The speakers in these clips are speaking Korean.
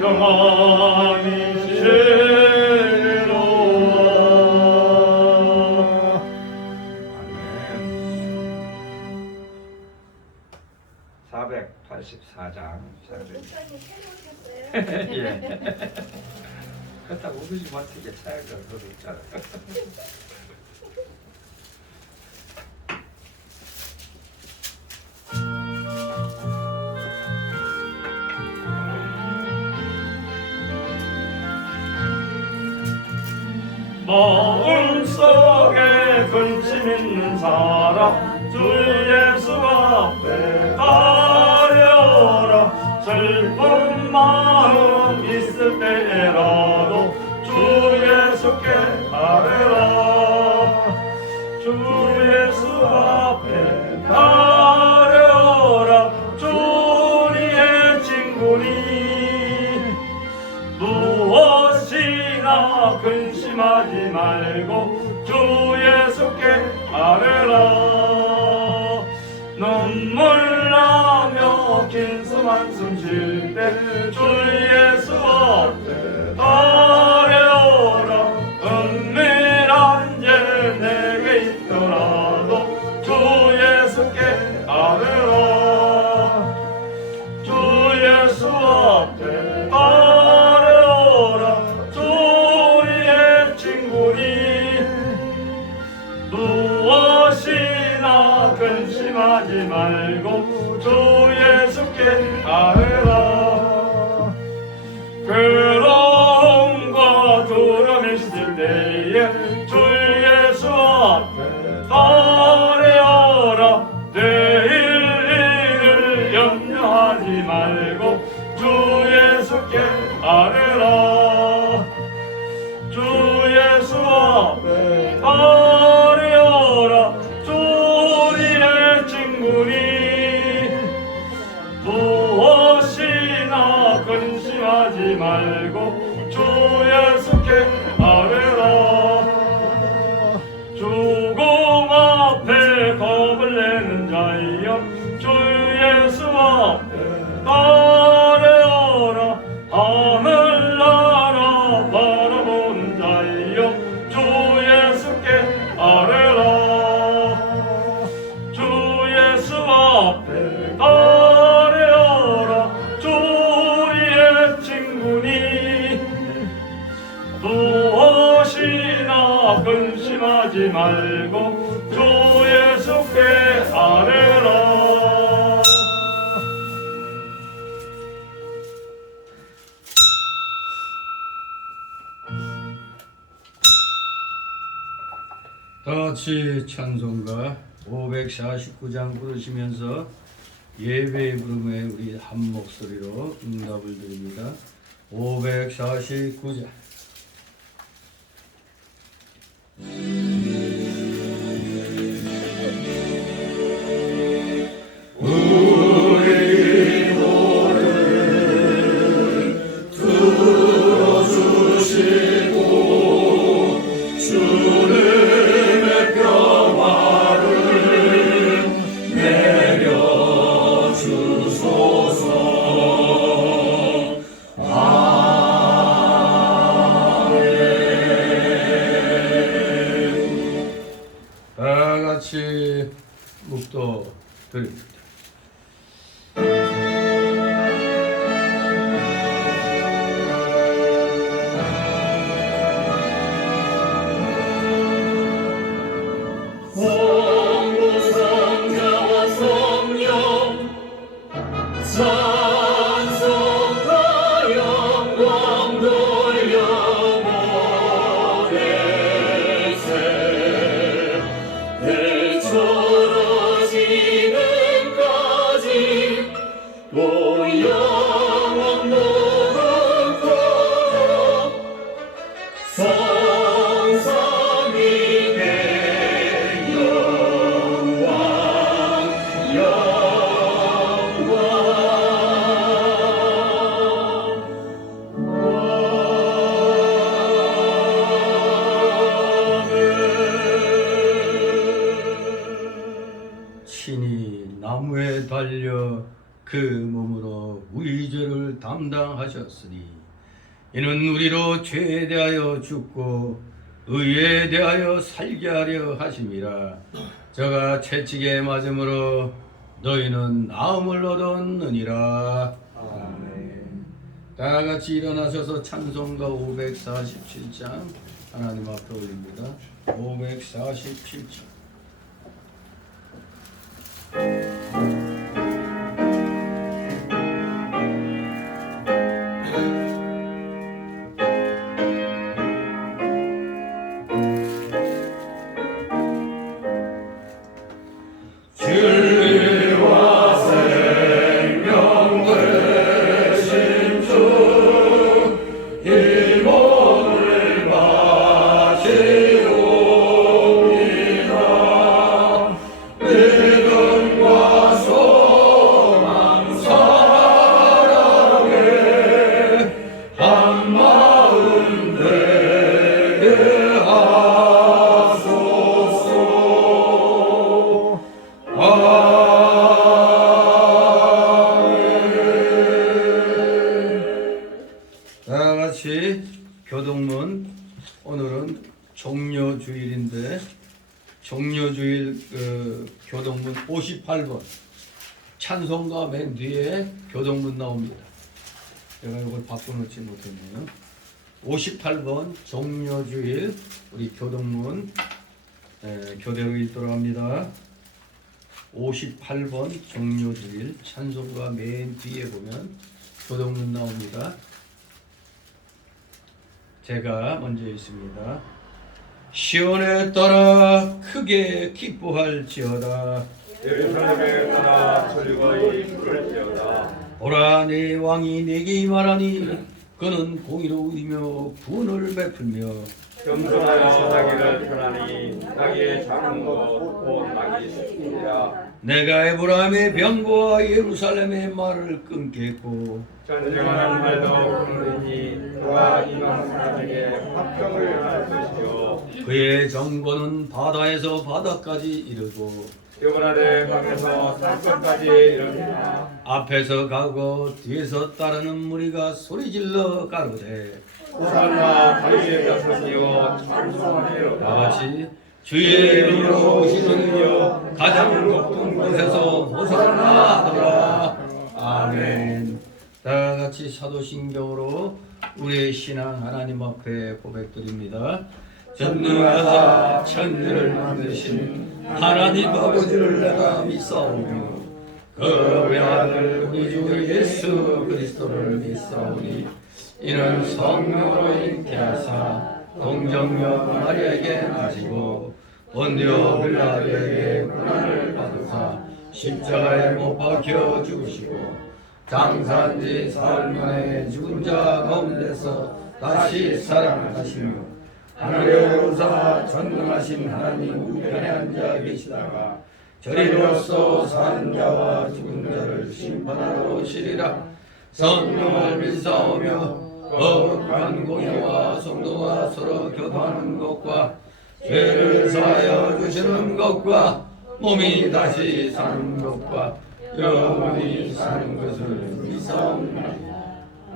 평안이 새로워. 아멘. 484장 목사님 새로 오셨어요? 예. 그렇다고 우리 어떻게 차이가 그렇잖아. 마음속에 근심 있는 사람 주 예수 앞에 가려라. 슬픈 마음 있을 때라도 주 예수께 아뢰라. 주 예수 앞에 가려라. 주 우리의 친구니 무엇이나 근심하지 말고 주 예수께 아뢰라. 눈물 나며 긴숨 한숨 쉴 때 주 예수 앞에 아뢰어라. 은밀한 죄 내게 있더라도 주 예수께 아뢰라. 주 예수 앞에 아뢰어라. 주 우리의 친구니 무엇이나 근심하지 말고 주 예수께 아뢰라. 괴로움과 두려움 있을 때에 주 예수 앞에 아뢰어라. 내일 일을 염려하지 말고 주 예수께 아뢰라. 주 예수 앞에 아뢰어라. 주 우리의 친구니 무엇이나 근심하지 말고 주 예수께 아뢰라. 죽음 앞에 겁을 내는 자여 주 예수 앞에 아뢰어라. 하늘나라 바라보는 자여 주 예수께 아뢰라. 주 예수 앞에 아뢰어라. 주 우리의 친구니 무엇이나 근심하지 말고 주 예수께 아뢰라. 다같이 찬송가 549장 부르시면서 예배의 부름에 우리 한 목소리로 응답을 드립니다. 549장. 우리 죄를 담당하셨으니 이는 우리로 죄에 대하여 죽고 의에 대하여 살게 하려 하심이라. 저가 채찍에 맞음으로 너희는 나음을 얻었느니라. 아멘. 다 같이 일어나셔서 찬송가 547장 하나님 앞에 올립니다. 547장. 다 같이 교동문, 오늘은 종료주일인데 종료주일 교동문 58번 찬송가 맨 뒤에 교동문 나옵니다. 제가 이걸 바꿔놓지 못했네요. 58번 종료주일 우리 교동문 교대로 읽도록 합니다. 58번 종료주일 찬송가 맨 뒤에 보면 교동문 나옵니다. 제가 먼저 읽습니다. 시온에 따라 크게 기뻐할지어다. 예루살렘에 따라 소리거이 부를지어다. 오라 내 왕이 내게 임하라니 그는 공의로 의며 분을 베풀며 겸손하여 자기를 편하니 자기의 작은 것곧 낙이 새끼니라. 내가 에브라임의 병거와 예루살렘의 말을 끊겠고 전쟁하는 말도 끊으리니 그가 이방 사람에게 합병을 할 것이요 그의 정권은 바다에서 바다까지 이르고 유브라데 강에서 산끝까지 이르리라. 앞에서 가고 뒤에서 따르는 무리가 소리질러 가로되 호산나 다윗의 자손이여 찬송하리로다. 다같이 주의 이름으로 오시는 이여 가장 높은 곳에서 호산나 하더라. 아멘. 다같이 사도신경으로 우리의 신앙 하나님 앞에 고백드립니다. 전능하사 천지를 만드신 하나님 아버지를 내가 믿사오며 그 외아들 우리 주 예수 그리스도를 믿사오니 이는 성령으로 잉태하사 동정녀 마리아에게 나시고 본디오 빌라도에게 고난을 받으사 십자가에 못 박혀 죽으시고 장사한지 사흘 만에 죽은 자 가운데서 다시 살아나시며 하늘에 오르사 전능하신 하나님 우편에 앉아 계시다가 저리로서 사는 자와 죽은 자를 심판하러 오시리라. 성령을 믿사오며 거룩한 공예와 성도가 서로 교도하는 것과 죄를 사하여 주시는 것과 몸이 다시 사는 것과 영원히 사는 것을 믿사옵나이다.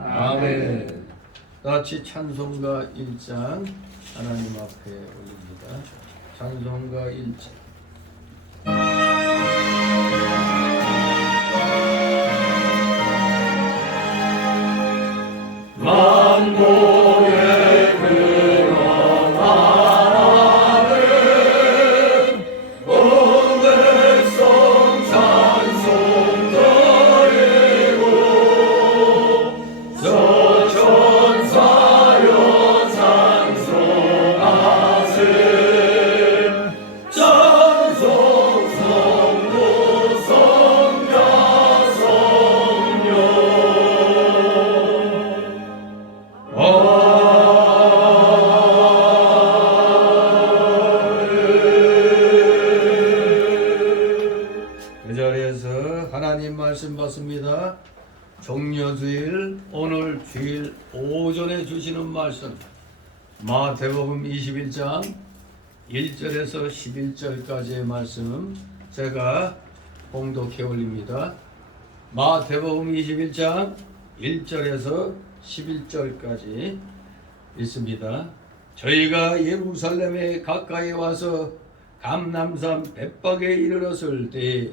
아멘. 같이 찬송가 1장 하나님 앞에 올립니다. 찬송가 1장. 만국의 근원 하나님 온 백성 찬송 드리고 저 천사여 찬송하세 찬송 성부 성자 성령 그 자리에서 하나님 말씀 받습니다. 종려주일 오늘 주일 오전에 주시는 말씀 마태복음 21장 1절에서 11절까지의 말씀 제가 봉독해 올립니다. 마태복음 21장 1절에서 11절까지 있습니다. 저희가 예루살렘에 가까이 와서 감람산 벳박에 이르렀을 때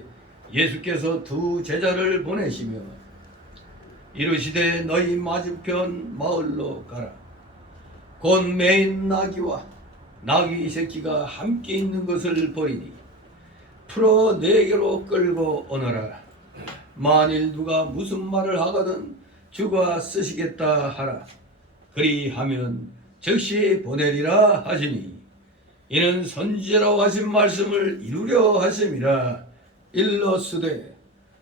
예수께서 두 제자를 보내시며 이르시되 너희 맞은편 마을로 가라. 곧 매인 나귀와 나귀 새끼가 함께 있는 것을 보리니 풀어 내게로 끌고 오너라. 만일 누가 무슨 말을 하거든 주가 쓰시겠다 하라. 그리하면 즉시 보내리라 하시니 이는 선지자라고 하신 말씀을 이루려 하심이라. 일러스되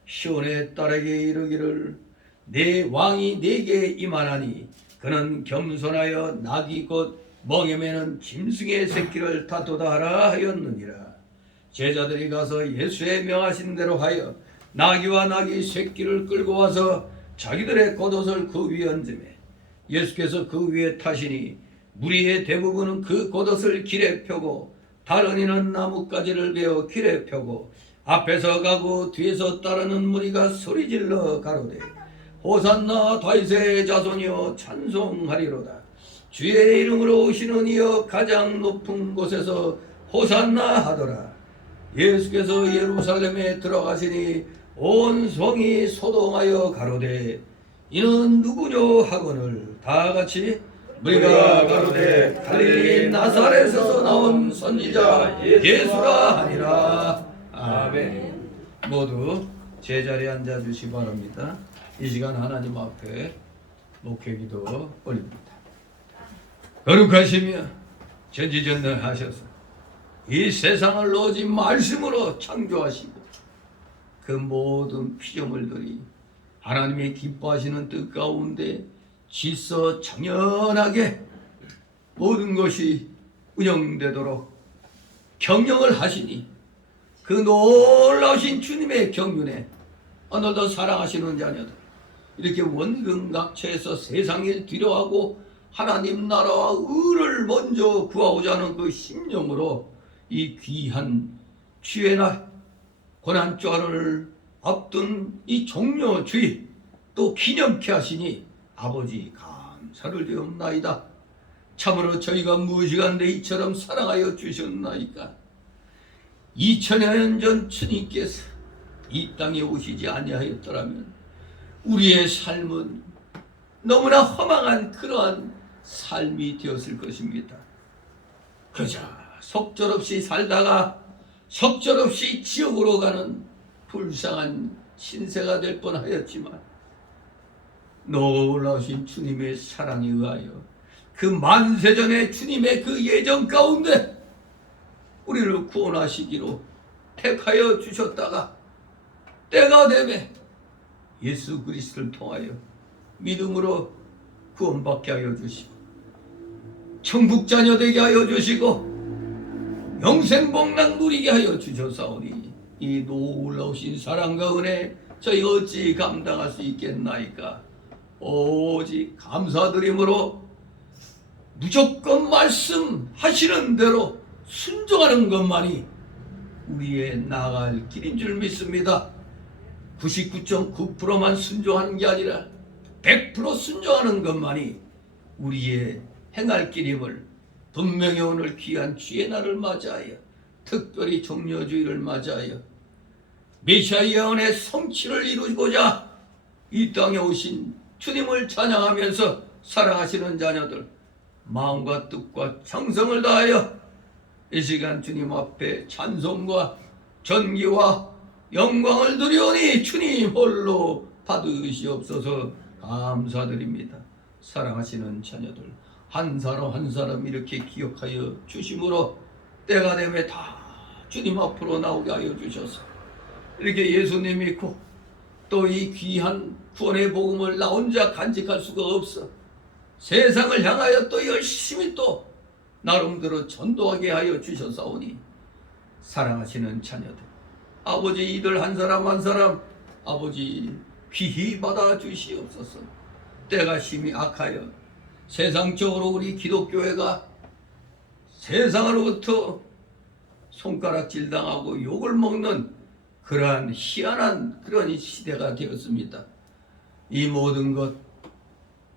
시온의 딸에게 이르기를 내 왕이 내게 임하나니 그는 겸손하여 나귀 곧 멍에 매는 짐승의 새끼를 다투다 하라 하였느니라. 제자들이 가서 예수의 명하신 대로 하여 나귀와 나귀 새끼를 끌고 와서 자기들의 겉옷을 그 위에 얹으매 예수께서 그 위에 타시니 무리의 대부분은 그 겉옷을 길에 펴고 다른 이는 나뭇가지를 베어 길에 펴고 앞에서 가고 뒤에서 따르는 무리가 소리질러 가로되 호산나 다윗의 자손이여 찬송하리로다. 주의 이름으로 오시는 이여 가장 높은 곳에서 호산나 하더라. 예수께서 예루살렘에 들어가시니 온 성이 소동하여 가로되 이는 누구뇨 하거늘 다 같이 우리가 가로되 갈릴리 나사렛에서 나온 선지자 예수라 하니라. 아멘. 모두 제자리에 앉아 주시기 바랍니다. 이 시간 하나님 앞에 목회기도 올립니다. 거룩하시며 전지전능하셔서 이 세상을 오직 말씀으로 창조하시고 그 모든 피조물들이 하나님의 기뻐하시는 뜻 가운데 질서 정연하게 모든 것이 운영되도록 경영을 하시니 그 놀라우신 주님의 경륜에 오늘도 사랑하시는 자녀들 이렇게 원근각처에서 세상을 뒤로하고 하나님 나라와 의를 먼저 구하고자 하는 그 심령으로 이 귀한 주의 날 고난주간을 앞둔 이 종료주의 또 기념케 하시니 아버지 감사를 드리옵나이다. 참으로 저희가 무시간데 이처럼 사랑하여 주셨나이까. 2000년 전 주님께서 이 땅에 오시지 아니하였더라면 우리의 삶은 너무나 허망한 그러한 삶이 되었을 것입니다. 그저 속절없이 살다가 속절없이 지옥으로 가는 불쌍한 신세가 될 뻔하였지만 놀라우신 주님의 사랑에 의하여 그 만세전에 주님의 그 예정 가운데 우리를 구원하시기로 택하여 주셨다가 때가 되매 예수 그리스도를 통하여 믿음으로 구원받게 하여 주시고 천국 자녀 되게 하여 주시고 영생복락 누리게 하여 주셨사오니 이 놀라우신 사랑과 은혜 저희 어찌 감당할 수 있겠나이까. 오직 감사드림으로 무조건 말씀하시는 대로 순종하는 것만이 우리의 나아갈 길인 줄 믿습니다. 99.9%만 순종하는 게 아니라 100% 순종하는 것만이 우리의 행할 길임을 분명히 오늘 귀한 주의 날을 맞이하여 특별히 종려주의를 맞이하여 메시아 예언의 성취를 이루고자 이 땅에 오신 주님을 찬양하면서 사랑하시는 자녀들 마음과 뜻과 정성을 다하여 이 시간 주님 앞에 찬송과 전기와 영광을 드리오니 주님 홀로 받으시옵소서. 감사드립니다. 사랑하시는 자녀들 한 사람 한 사람 이렇게 기억하여 주심으로 때가 되면 다 주님 앞으로 나오게 하여 주셔서 이렇게 예수님 믿고 또 이 귀한 구원의 복음을 나 혼자 간직할 수가 없어 세상을 향하여 또 열심히 또 나름대로 전도하게 하여 주셨사오니 사랑하시는 자녀들 아버지 이들 한 사람 한 사람 아버지 귀히 받아 주시옵소서. 때가 심히 악하여 세상적으로 우리 기독교회가 세상으로부터 손가락질 당하고 욕을 먹는 그러한 희한한 그런 시대가 되었습니다. 이 모든 것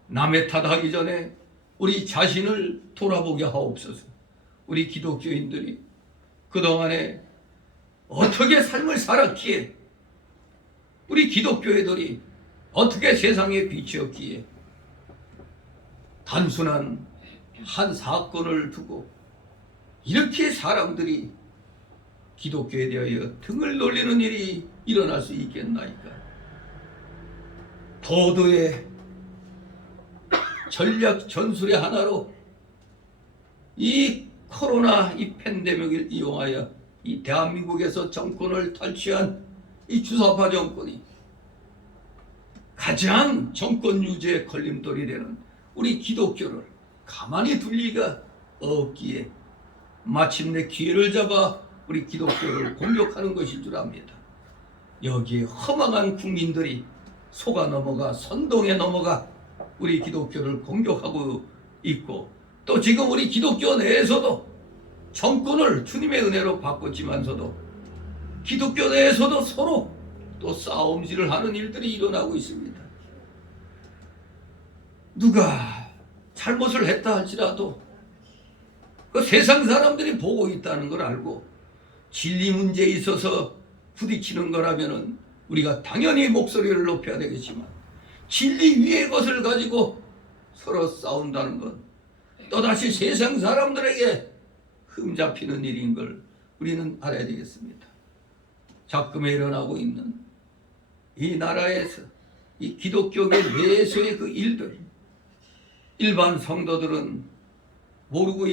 남의 탓하기 전에 우리 자신을 돌아보게 하옵소서. 우리 기독교인들이 그동안에 어떻게 삶을 살았기에, 우리 기독교인들이 어떻게 세상에 빛이었기에 단순한 한 사건을 두고 이렇게 사람들이 기독교에 대하여 등을 돌리는 일이 일어날 수 있겠나이까. 도도의 전략 전술의 하나로 이 코로나 이 팬데믹을 이용하여 이 대한민국에서 정권을 탈취한 이 주사파 정권이 가장 정권 유지에 걸림돌이 되는 우리 기독교를 가만히 둘 리가 없기에 마침내 기회를 잡아 우리 기독교를 공격하는 것일 줄 압니다. 여기에 허망한 국민들이 속아 넘어가 선동에 넘어가 우리 기독교를 공격하고 있고, 또 지금 우리 기독교 내에서도 정권을 주님의 은혜로 바꿨지만서도 기독교 내에서도 서로 또 싸움질을 하는 일들이 일어나고 있습니다. 누가 잘못을 했다 할지라도 그 세상 사람들이 보고 있다는 걸 알고 진리 문제에 있어서 부딪히는 거라면은 우리가 당연히 목소리를 높여야 되겠지만, 진리 위의 것을 가지고 서로 싸운다는 건 또다시 세상 사람들에게 흠잡히는 일인 걸 우리는 알아야 되겠습니다. 작금에 일어나고 있는 이 나라에서 이 기독교계 내에서의 그 일들, 일반 성도들은 모르고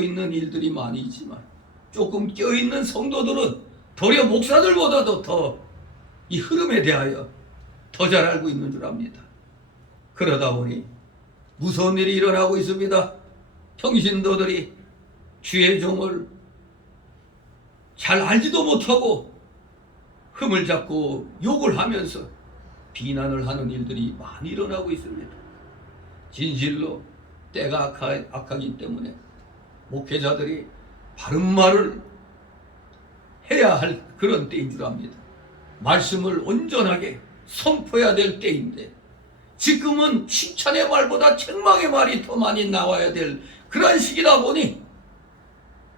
있는 일들이 많이 있지만 조금 껴있는 성도들은 도리어 목사들보다도 더 이 흐름에 대하여 더 잘 알고 있는 줄 압니다. 그러다 보니 무서운 일이 일어나고 있습니다. 평신도들이 주의 종을 잘 알지도 못하고 흠을 잡고 욕을 하면서 비난을 하는 일들이 많이 일어나고 있습니다. 진실로 때가 악하기 때문에 목회자들이 바른 말을 해야 할 그런 때인 줄 압니다. 말씀을 온전하게 선포해야 될 때인데 지금은 칭찬의 말보다 책망의 말이 더 많이 나와야 될 그런 시기다 보니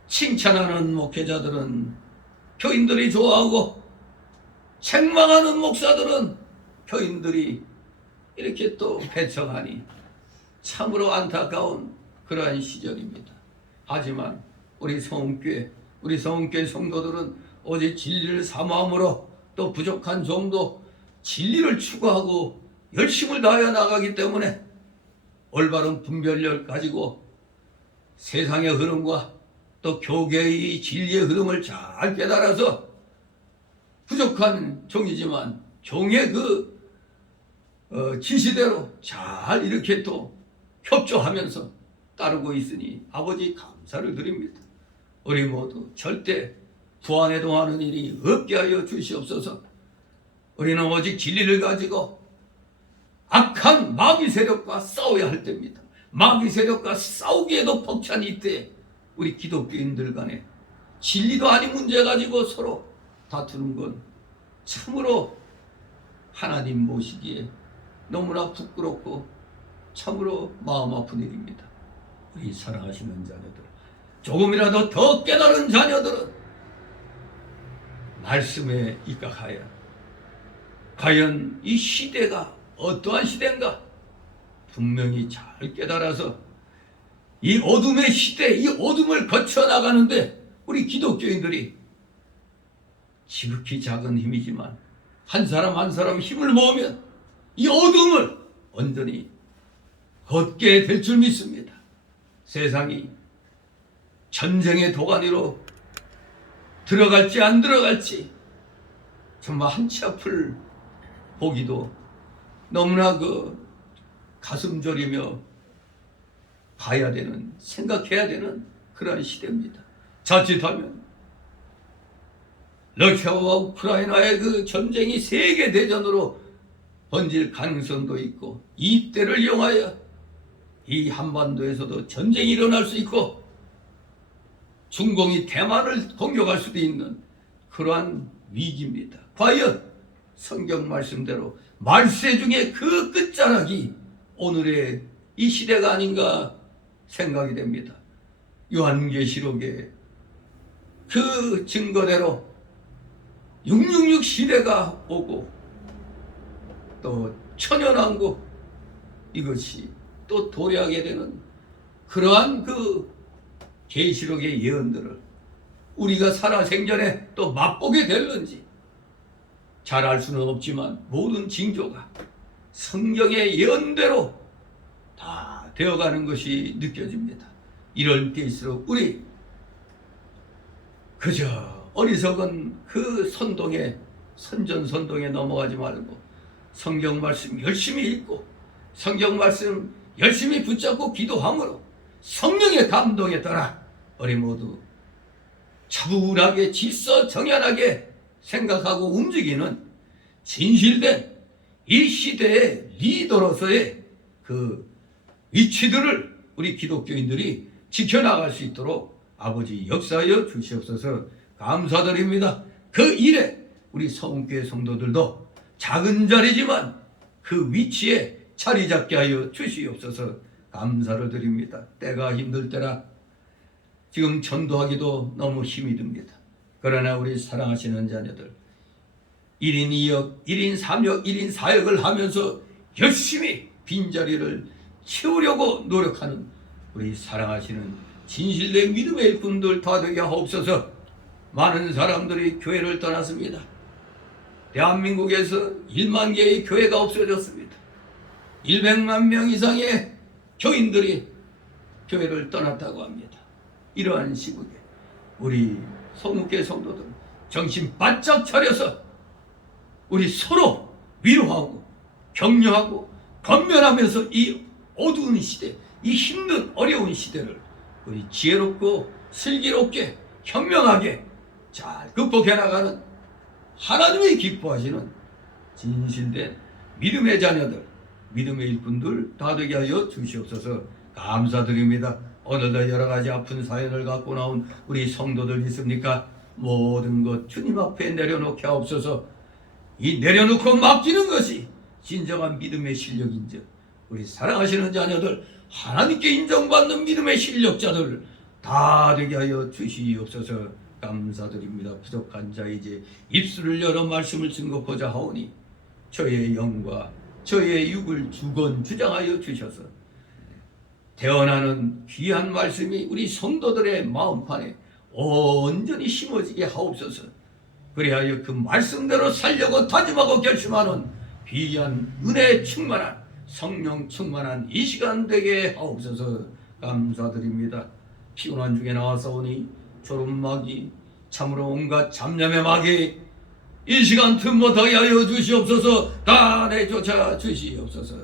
칭찬하는 목회자들은 교인들이 좋아하고 책망하는 목사들은 교인들이 이렇게 또 배척하니 참으로 안타까운 그러한 시절입니다. 하지만 우리 성교회 성도들은 오직 진리를 사모함으로 또 부족한 정도 진리를 추구하고 열심을 다하여 나가기 때문에 올바른 분별력 가지고 세상의 흐름과 또 교계의 진리의 흐름을 잘 깨달아서 부족한 종이지만 종의 그 지시대로 잘 이렇게 또 협조하면서 따르고 있으니 아버지 감사를 드립니다. 우리 모두 절대 부안해동하는 일이 없게 하여 주시옵소서. 우리는 오직 진리를 가지고 악한 마귀 세력과 싸워야 할 때입니다. 마귀 세력과 싸우기에도 벅찬 이때 우리 기독교인들 간에 진리도 아닌 문제 가지고 서로 다투는 건 참으로 하나님 모시기에 너무나 부끄럽고 참으로 마음 아픈 일입니다. 우리 사랑하시는 자녀들, 조금이라도 더 깨달은 자녀들은 말씀에 입각하여 과연 이 시대가 어떠한 시대인가 분명히 잘 깨달아서 이 어둠의 시대, 이 어둠을 거쳐나가는데 우리 기독교인들이 지극히 작은 힘이지만 한 사람 한 사람 힘을 모으면 이 어둠을 온전히 걷게 될 줄 믿습니다. 세상이 전쟁의 도가니로 들어갈지 안 들어갈지 정말 한치 앞을 보기도 너무나 가슴 저리며 봐야 되는, 생각해야 되는 그런 시대입니다. 자칫하면 러시아와 우크라이나의 그 전쟁이 세계 대전으로 번질 가능성도 있고, 이 때를 이용하여 이 한반도에서도 전쟁이 일어날 수 있고 중공이 대만을 공격할 수도 있는 그러한 위기입니다. 과연 성경 말씀대로 말세 중에 그 끝자락이 오늘의 이 시대가 아닌가 생각이 됩니다. 요한계시록의 그 증거대로 666 시대가 오고 또 천연왕국 이것이 또 도래하게 되는 그러한 그 계시록의 예언들을 우리가 살아생전에 또 맛보게 될는지 잘 알 수는 없지만 모든 징조가 성경의 예언대로 다 되어가는 것이 느껴집니다. 이럴 때일수록 우리 그저 어리석은 그 선전선동에 넘어가지 말고 성경 말씀 열심히 읽고 성경 말씀 열심히 붙잡고 기도함으로 성령의 감동에 따라 우리 모두 차분하게 질서정연하게 생각하고 움직이는 진실된 이 시대의 리더로서의 그 위치들을 우리 기독교인들이 지켜나갈 수 있도록 아버지 역사하여 주시옵소서. 감사드립니다. 그 일에 우리 서문교회 성도들도 작은 자리지만 그 위치에 자리 잡게 하여 주시옵소서. 감사를 드립니다. 때가 힘들 때라 지금 전도하기도 너무 힘이 듭니다. 그러나 우리 사랑하시는 자녀들 1인 2역, 1인 3역, 1인 4역을 하면서 열심히 빈자리를 채우려고 노력하는 우리 사랑하시는 진실된 믿음의 일꾼들 다 되게 하옵소서. 많은 사람들이 교회를 떠났습니다. 대한민국에서 1만 개의 교회가 없어졌습니다. 100만 명 이상의 교인들이 교회를 떠났다고 합니다. 이러한 시국에 우리 서문교회 성도들 정신 바짝 차려서 우리 서로 위로하고 격려하고 건면하면서 이 어두운 시대, 이 힘든 어려운 시대를 우리 지혜롭고 슬기롭게 현명하게 잘 극복해 나가는 하나님이 기뻐하시는 진실된 믿음의 자녀들, 믿음의 일꾼들 다 되게 하여 주시옵소서. 감사드립니다. 오늘도 여러 가지 아픈 사연을 갖고 나온 우리 성도들 있습니까? 모든 것 주님 앞에 내려놓게 하옵소서. 이 내려놓고 맡기는 것이 진정한 믿음의 실력인즉 우리 사랑하시는 자녀들, 하나님께 인정받는 믿음의 실력자들 다 되게 하여 주시옵소서. 감사드립니다. 부족한 자 이제 입술을 열어 말씀을 증거하고자 하오니 저의 영과 저의 육을 주장하여 주셔서 태어나는 귀한 말씀이 우리 성도들의 마음판에 온전히 심어지게 하옵소서. 그리하여 그 말씀대로 살려고 다짐하고 결심하는 귀한 은혜 충만한 성령 충만한 이 시간 되게 하옵소서. 감사드립니다. 피곤한 중에 나와서오니 졸음마귀 참으로 온갖 잡념의 마귀 이 시간 틈 못하게 하여 주시옵소서. 다 내쫓아 주시옵소서.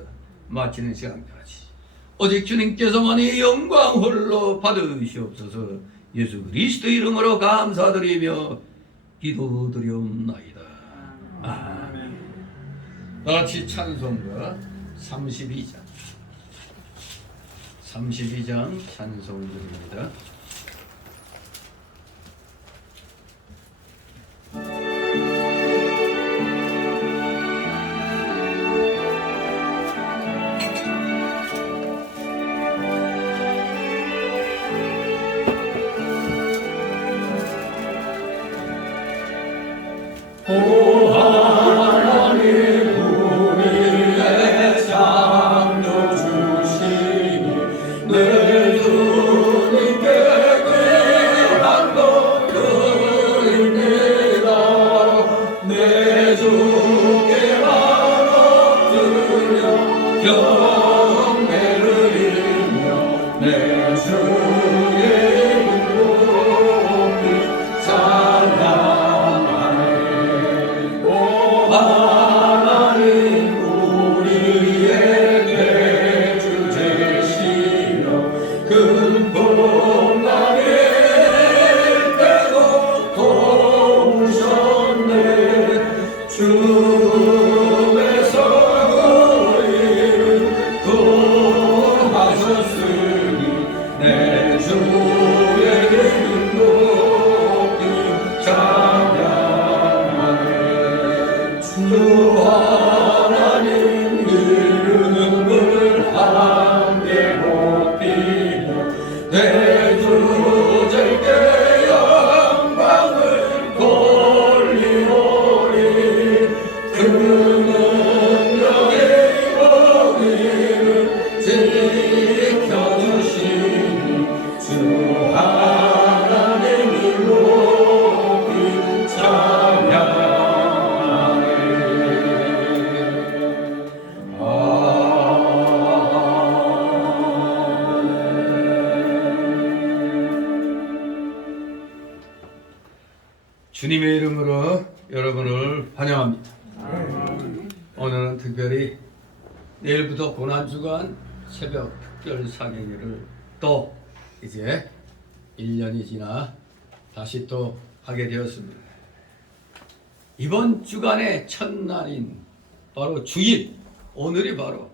마치는 시간까지 오직 주님께서만이 영광 홀로 받으시옵소서. 예수 그리스도 이름으로 감사드리며 기도드리옵나이다. 아멘. 다같이 찬송가 32장 찬송 드립니다. 죽음에서 우리를 주님의 이름으로 여러분을 환영합니다. 오늘은 특별히 내일부터 고난주간 새벽 특별 사경회를 또 이제 1년이 지나 다시 또 하게 되었습니다. 이번 주간의 첫날인 바로 주일, 오늘이 바로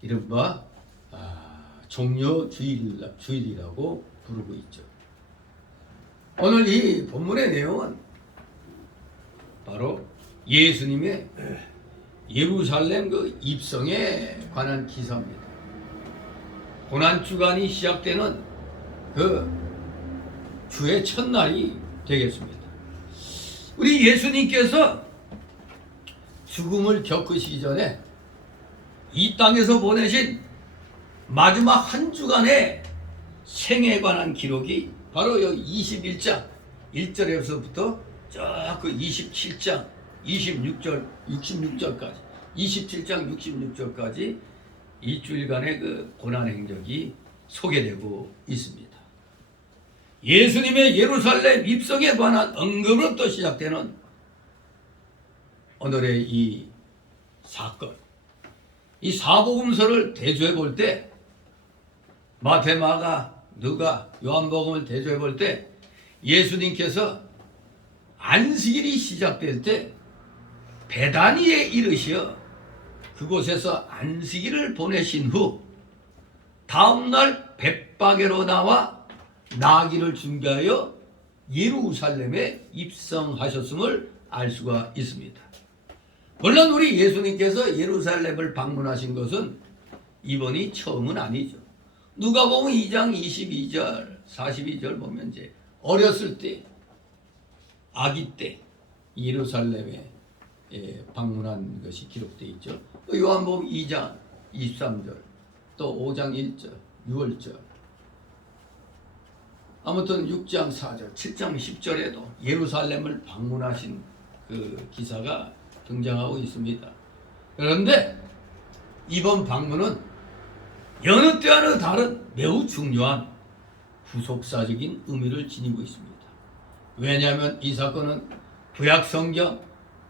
이른바 종려 주일이라고 부르고 있죠. 오늘 이 본문의 내용은 바로 예수님의 예루살렘 그 입성에 관한 기사입니다. 고난주간이 시작되는 그 주의 첫날이 되겠습니다. 우리 예수님께서 죽음을 겪으시기 전에 이 땅에서 보내신 마지막 한 주간의 생에 관한 기록이 바로 여기 21장 1절에서부터 쫙 그 27장 66절까지 27장 66절까지 이 주일간의 그 고난 행적이 소개되고 있습니다. 예수님의 예루살렘 입성에 관한 언급으로부터 시작되는 오늘의 이 사건, 이 사복음서를 대조해 볼 때 마태, 마가, 누가, 요한복음을 대조해 볼 때 예수님께서 안식일이 시작될 때 베다니에 이르시어 그곳에서 안식일을 보내신 후 다음날 벳바게로 나와 나귀를 준비하여 예루살렘에 입성하셨음을 알 수가 있습니다. 물론 우리 예수님께서 예루살렘을 방문하신 것은 이번이 처음은 아니죠. 누가복음 2장 22절 42절 보면 이제 어렸을 때 아기 때 예루살렘에 방문한 것이 기록되어 있죠. 또 요한복음 2장 23절 또 5장 1절 6절 아무튼 6장 4절 7장 10절에도 예루살렘을 방문하신 그 기사가 등장하고 있습니다. 그런데 이번 방문은 여느 때와는 다른 매우 중요한 후속사적인 의미를 지니고 있습니다. 왜냐하면 이 사건은 구약성경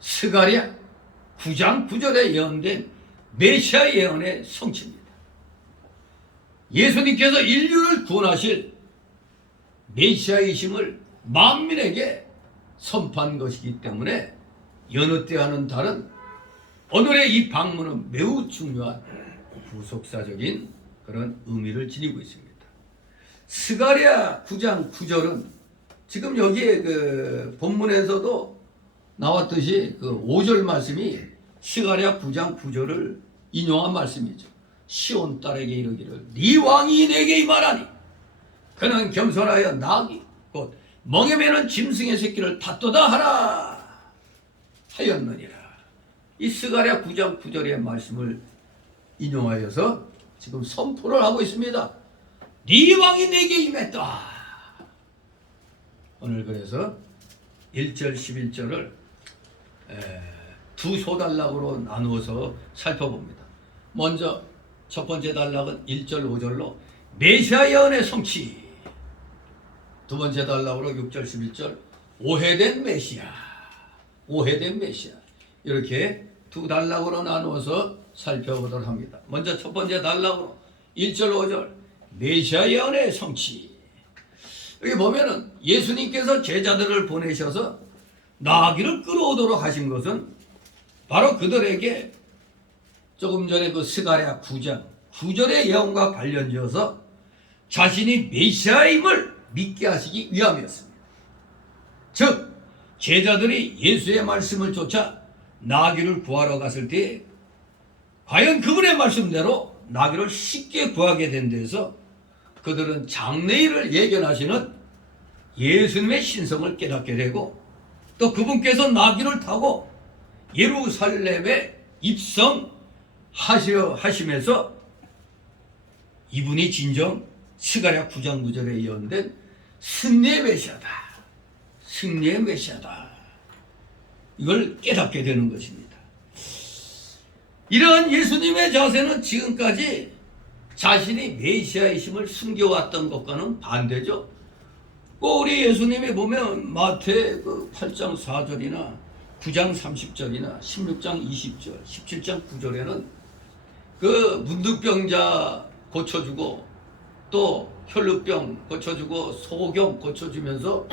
스가랴 9장 9절에 예언된 메시아 예언의 성취입니다. 예수님께서 인류를 구원하실 메시아이심을 만민에게 선포한 것이기 때문에 여느 때와는 다른 오늘의 이 방문은 매우 중요한 후속사적인 그런 의미를 지니고 있습니다. 스가랴 9장 9절은 지금 여기에 그 본문에서도 나왔듯이 그 5절 말씀이 스가랴 9장 9절을 인용한 말씀이죠. 시온 딸에게 이르기를 네 왕이 내게 임하라니 그는 겸손하여 나귀 곧 멍에 매는 짐승의 새끼를 탔도다 하라 하였느니라. 이 스가랴 9장 9절의 말씀을 인용하여서 지금 선포를 하고 있습니다. 네 왕이 내게 임했다. 오늘 그래서 1절 11절을 두 소단락으로 나누어서 살펴봅니다. 먼저 첫 번째 단락은 1절 5절로 메시아 예언의 성취, 두 번째 단락으로 6절 11절 오해된 메시아 이렇게 두 단락으로 나누어서 살펴보도록 합니다. 먼저 첫 번째 단락으로 1절 5절 메시아 예언의 성취. 여기 보면은 예수님께서 제자들을 보내셔서 나귀를 끌어오도록 하신 것은 바로 그들에게 조금 전에 그 스가랴 9장 9절의 예언과 관련지어서 자신이 메시아임을 믿게 하시기 위함이었습니다. 즉 제자들이 예수의 말씀을 쫓아 나귀를 구하러 갔을 때 과연 그분의 말씀대로 나귀를 쉽게 구하게 된 데서 그들은 장래일을 예견하시는 예수님의 신성을 깨닫게 되고 또 그분께서 나귀를 타고 예루살렘에 입성하시면서 이분이 진정 스가랴 9장 9절에 예언된 승리의 메시아다. 이걸 깨닫게 되는 것입니다. 이러한 예수님의 자세는 지금까지 자신이 메시아이심을 숨겨왔던 것과는 반대죠. 꼭 우리 예수님이 보면 마태 그 8장 4절이나 9장 30절이나 16장 20절, 17장 9절에는 그 문득병자 고쳐주고 또 혈루병 고쳐주고 소경 고쳐주면서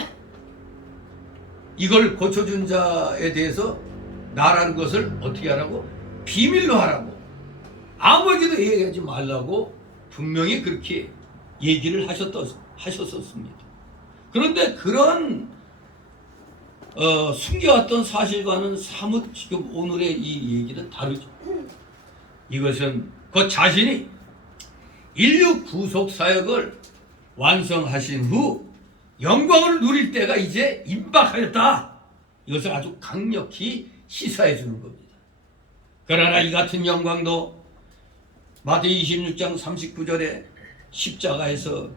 이걸 고쳐준 자에 대해서 나라는 것을 어떻게 하라고? 비밀로 하라고. 아무에게도 얘기하지 말라고 분명히 그렇게 얘기를 하셨었습니다. 그런데 그런 숨겨왔던 사실과는 사뭇 지금 오늘의 이 얘기는 다르죠. 이것은 그 자신이 인류 구속 사역을 완성하신 후 영광을 누릴 때가 이제 임박하였다. 이것을 아주 강력히 시사해 주는 겁니다. 그러나 이 같은 영광도 마태이 26장 39절에 십자가에서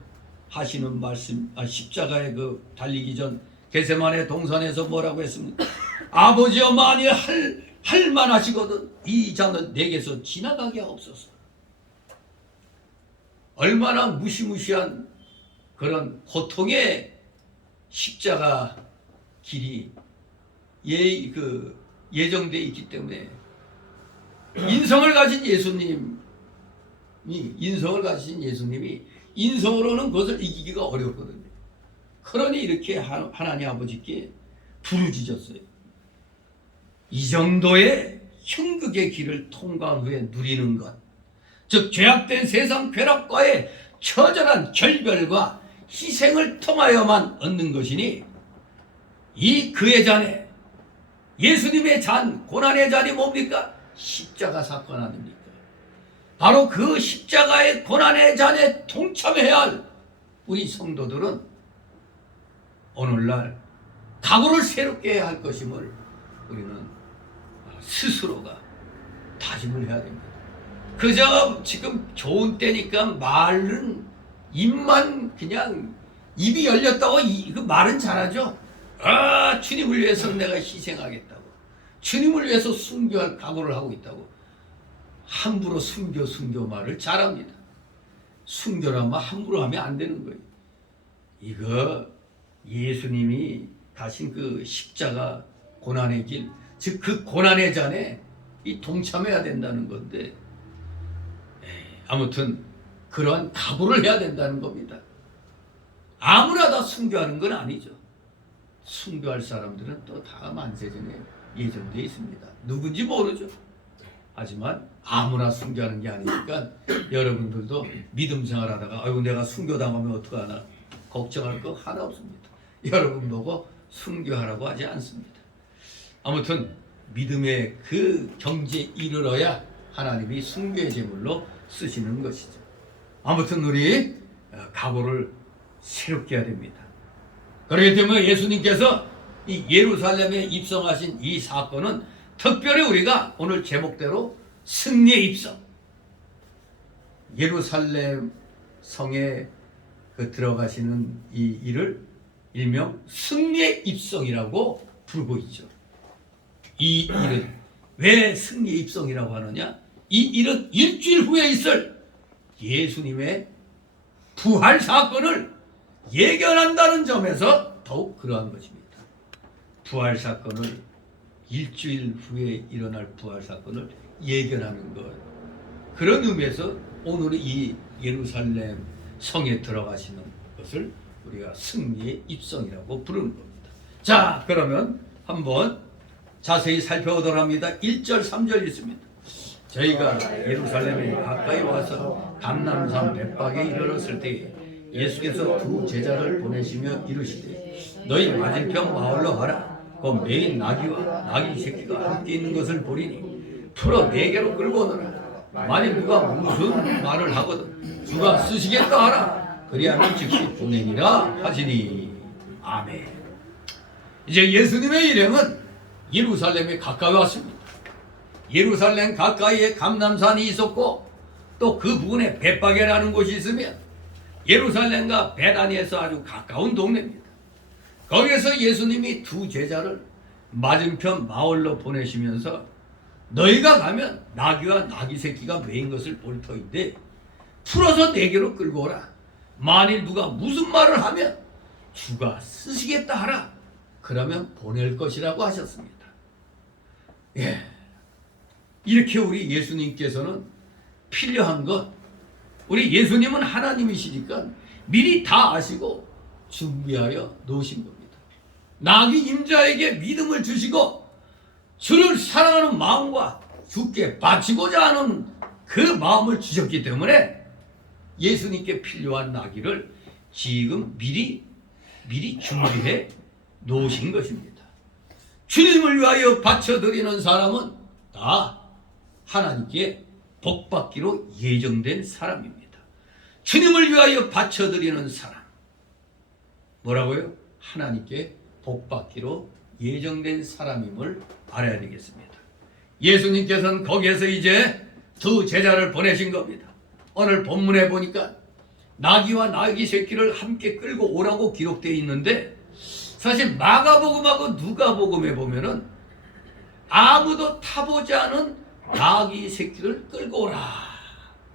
하시는 말씀, 십자가에 그 달리기 전 겟세마네 동산에서 뭐라고 했습니까? 아버지여 만일 할 만하시거든 이 잔은 내게서 지나가게 하옵소서. 얼마나 무시무시한 그런 고통의 십자가 길이 예정되어 있기 때문에 인성을 가진 예수님이 인성으로는 그것을 이기기가 어렵거든요. 그러니 이렇게 하나님 아버지께 부르짖었어요. 이 정도의 형극의 길을 통과한 후에 누리는 것, 즉 죄악된 세상 쾌락과의 처절한 결별과 희생을 통하여만 얻는 것이니 이 그의 잔에 예수님의 잔, 고난의 잔이 뭡니까? 십자가 사건 아닙니까? 바로 그 십자가의 고난의 잔에 동참해야 할 우리 성도들은 오늘날 각오를 새롭게 해야 할 것임을 우리는 스스로가 다짐을 해야 됩니다. 그저 지금 좋은 때니까 말은 입만 그냥 입이 열렸다고 그 말은 잘하죠. 아, 주님을 위해서 내가 희생하겠다고, 주님을 위해서 순교할 각오를 하고 있다고 함부로 순교 말을 잘합니다. 순교라면 함부로 하면 안 되는 거예요. 이거 예수님이 가신 그 십자가 고난의 길, 즉 그 고난의 잔에 이 동참해야 된다는 건데, 아무튼 그러한 각오를 해야 된다는 겁니다. 아무나 다 순교하는 건 아니죠. 순교할 사람들은 또 다 만세전에 예정되어 있습니다. 누군지 모르죠. 하지만 아무나 순교하는 게 아니니까 여러분들도 믿음 생활하다가 아이고 내가 순교당하면 어떡하나 걱정할 거 하나 없습니다. 여러분 보고 순교하라고 하지 않습니다. 아무튼 믿음의 그 경지에 이르러야 하나님이 순교의 제물로 쓰시는 것이죠. 아무튼 우리 각오를 새롭게 해야 됩니다. 그렇기 때문에 예수님께서 이 예루살렘에 입성하신 이 사건은 특별히 우리가 오늘 제목대로 승리의 입성, 예루살렘 성에 들어가시는 이 일을 일명 승리의 입성이라고 부르고 있죠. 이 일은 왜 승리의 입성이라고 하느냐? 이 일은 일주일 후에 있을 예수님의 부활 사건을 예견한다는 점에서 더욱 그러한 것입니다. 부활 사건을 일주일 후에 일어날 부활 사건을 예견하는 것, 그런 의미에서 오늘 이 예루살렘 성에 들어가시는 것을 우리가 승리의 입성이라고 부르는 겁니다. 자, 그러면 한번 자세히 살펴보도록 합니다. 1절 3절 있습니다. 저희가 예루살렘에 가까이 와서 감람산 벳박에 이르렀을 때에 예수께서 두 제자를 보내시며 이르시되 너희 맞은편 마을로 가라. 그 메인 나귀와 나귀 새끼가 함께 있는 것을 보리니 풀어 네개로 끌고 오너라. 만일 누가 무슨 말을 하거든 누가 쓰시겠다 하라. 그리하면 즉시 보내니라 하시니. 아멘. 이제 예수님의 일행은 예루살렘에 가까이 왔습니다. 예루살렘 가까이에 감람산이 있었고 또 그 부근에 벳박이라는 곳이 있으면 예루살렘과 베다니에서 아주 가까운 동네입니다. 거기에서 예수님이 두 제자를 맞은편 마을로 보내시면서 너희가 가면 나귀와 나귀 새끼가 메인 것을 볼 터인데 풀어서 네개로 끌고 오라. 만일 누가 무슨 말을 하면 주가 쓰시겠다 하라. 그러면 보낼 것이라고 하셨습니다. 예. 이렇게 우리 예수님께서는 필요한 것, 우리 예수님은 하나님이시니까 미리 다 아시고 준비하여 놓으신 겁니다. 나귀 임자에게 믿음을 주시고 주를 사랑하는 마음과 주께 바치고자 하는 그 마음을 주셨기 때문에 예수님께 필요한 나귀를 지금 미리 준비해 놓으신 것입니다. 주님을 위하여 바쳐드리는 사람은 다 하나님께 복받기로 예정된 사람입니다. 주님을 위하여 바쳐드리는 사람, 뭐라고요? 하나님께 복받기로 예정된 사람임을 알아야 되겠습니다. 예수님께서는 거기에서 이제 두 제자를 보내신 겁니다. 오늘 본문에 보니까 나귀와 나귀 새끼를 함께 끌고 오라고 기록되어 있는데, 사실 마가복음하고 누가복음에 보면은 아무도 타보지 않은 나귀 새끼를 끌고 오라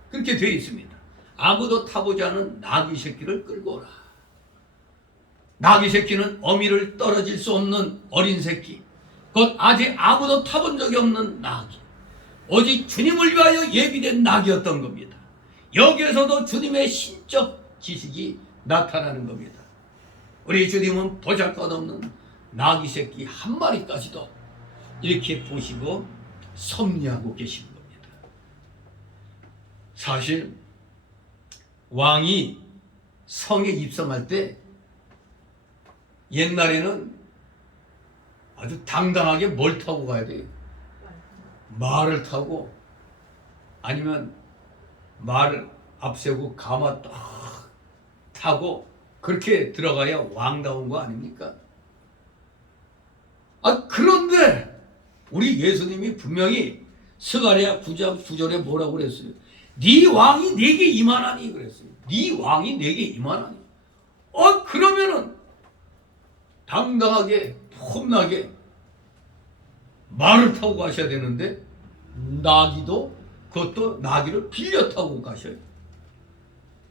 그렇게 되어 있습니다. 아무도 타보지 않은 나귀 새끼를 끌고 오라. 나귀 새끼는 어미를 떨어질 수 없는 어린 새끼, 곧 아직 아무도 타본 적이 없는 나귀, 오직 주님을 위하여 예비된 나귀였던 겁니다. 여기에서도 주님의 신적 지식이 나타나는 겁니다. 우리 주님은 보잘것없는 나귀 새끼 한 마리까지도 이렇게 보시고 섭리하고 계시는 겁니다. 사실 왕이 성에 입성할 때 옛날에는 아주 당당하게 뭘 타고 가야 돼요? 말을 타고, 아니면 말을 앞세우고 가마 딱 타고 그렇게 들어가야 왕다운 거 아닙니까? 그런데 우리 예수님이 분명히 스가랴 9장 9절에 뭐라고 그랬어요? 네 왕이 내게 임하나니 그랬어요. 네 왕이 내게 임하나니. 그러면은 당당하게 폼나게 말을 타고 가셔야 되는데, 나귀도, 그것도 나귀를 빌려 타고 가셔요.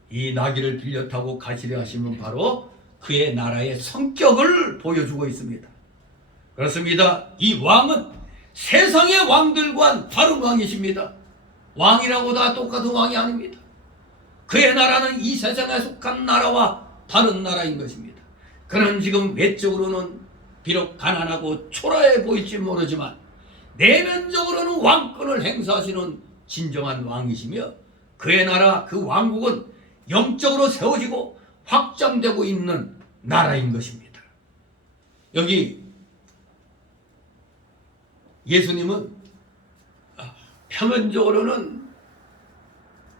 이 나귀를 빌려 타고 가시려 하시면 바로 그의 나라의 성격을 보여주고 있습니다. 그렇습니다. 이 왕은 세상의 왕들과 다른 왕이십니다. 왕이라고 다 똑같은 왕이 아닙니다. 그의 나라는 이 세상에 속한 나라와 다른 나라인 것입니다. 그는 지금 외적으로는 비록 가난하고 초라해 보일지 모르지만 내면적으로는 왕권을 행사하시는 진정한 왕이시며, 그의 나라, 그 왕국은 영적으로 세워지고 확장되고 있는 나라인 것입니다. 여기 예수님은 표면적으로는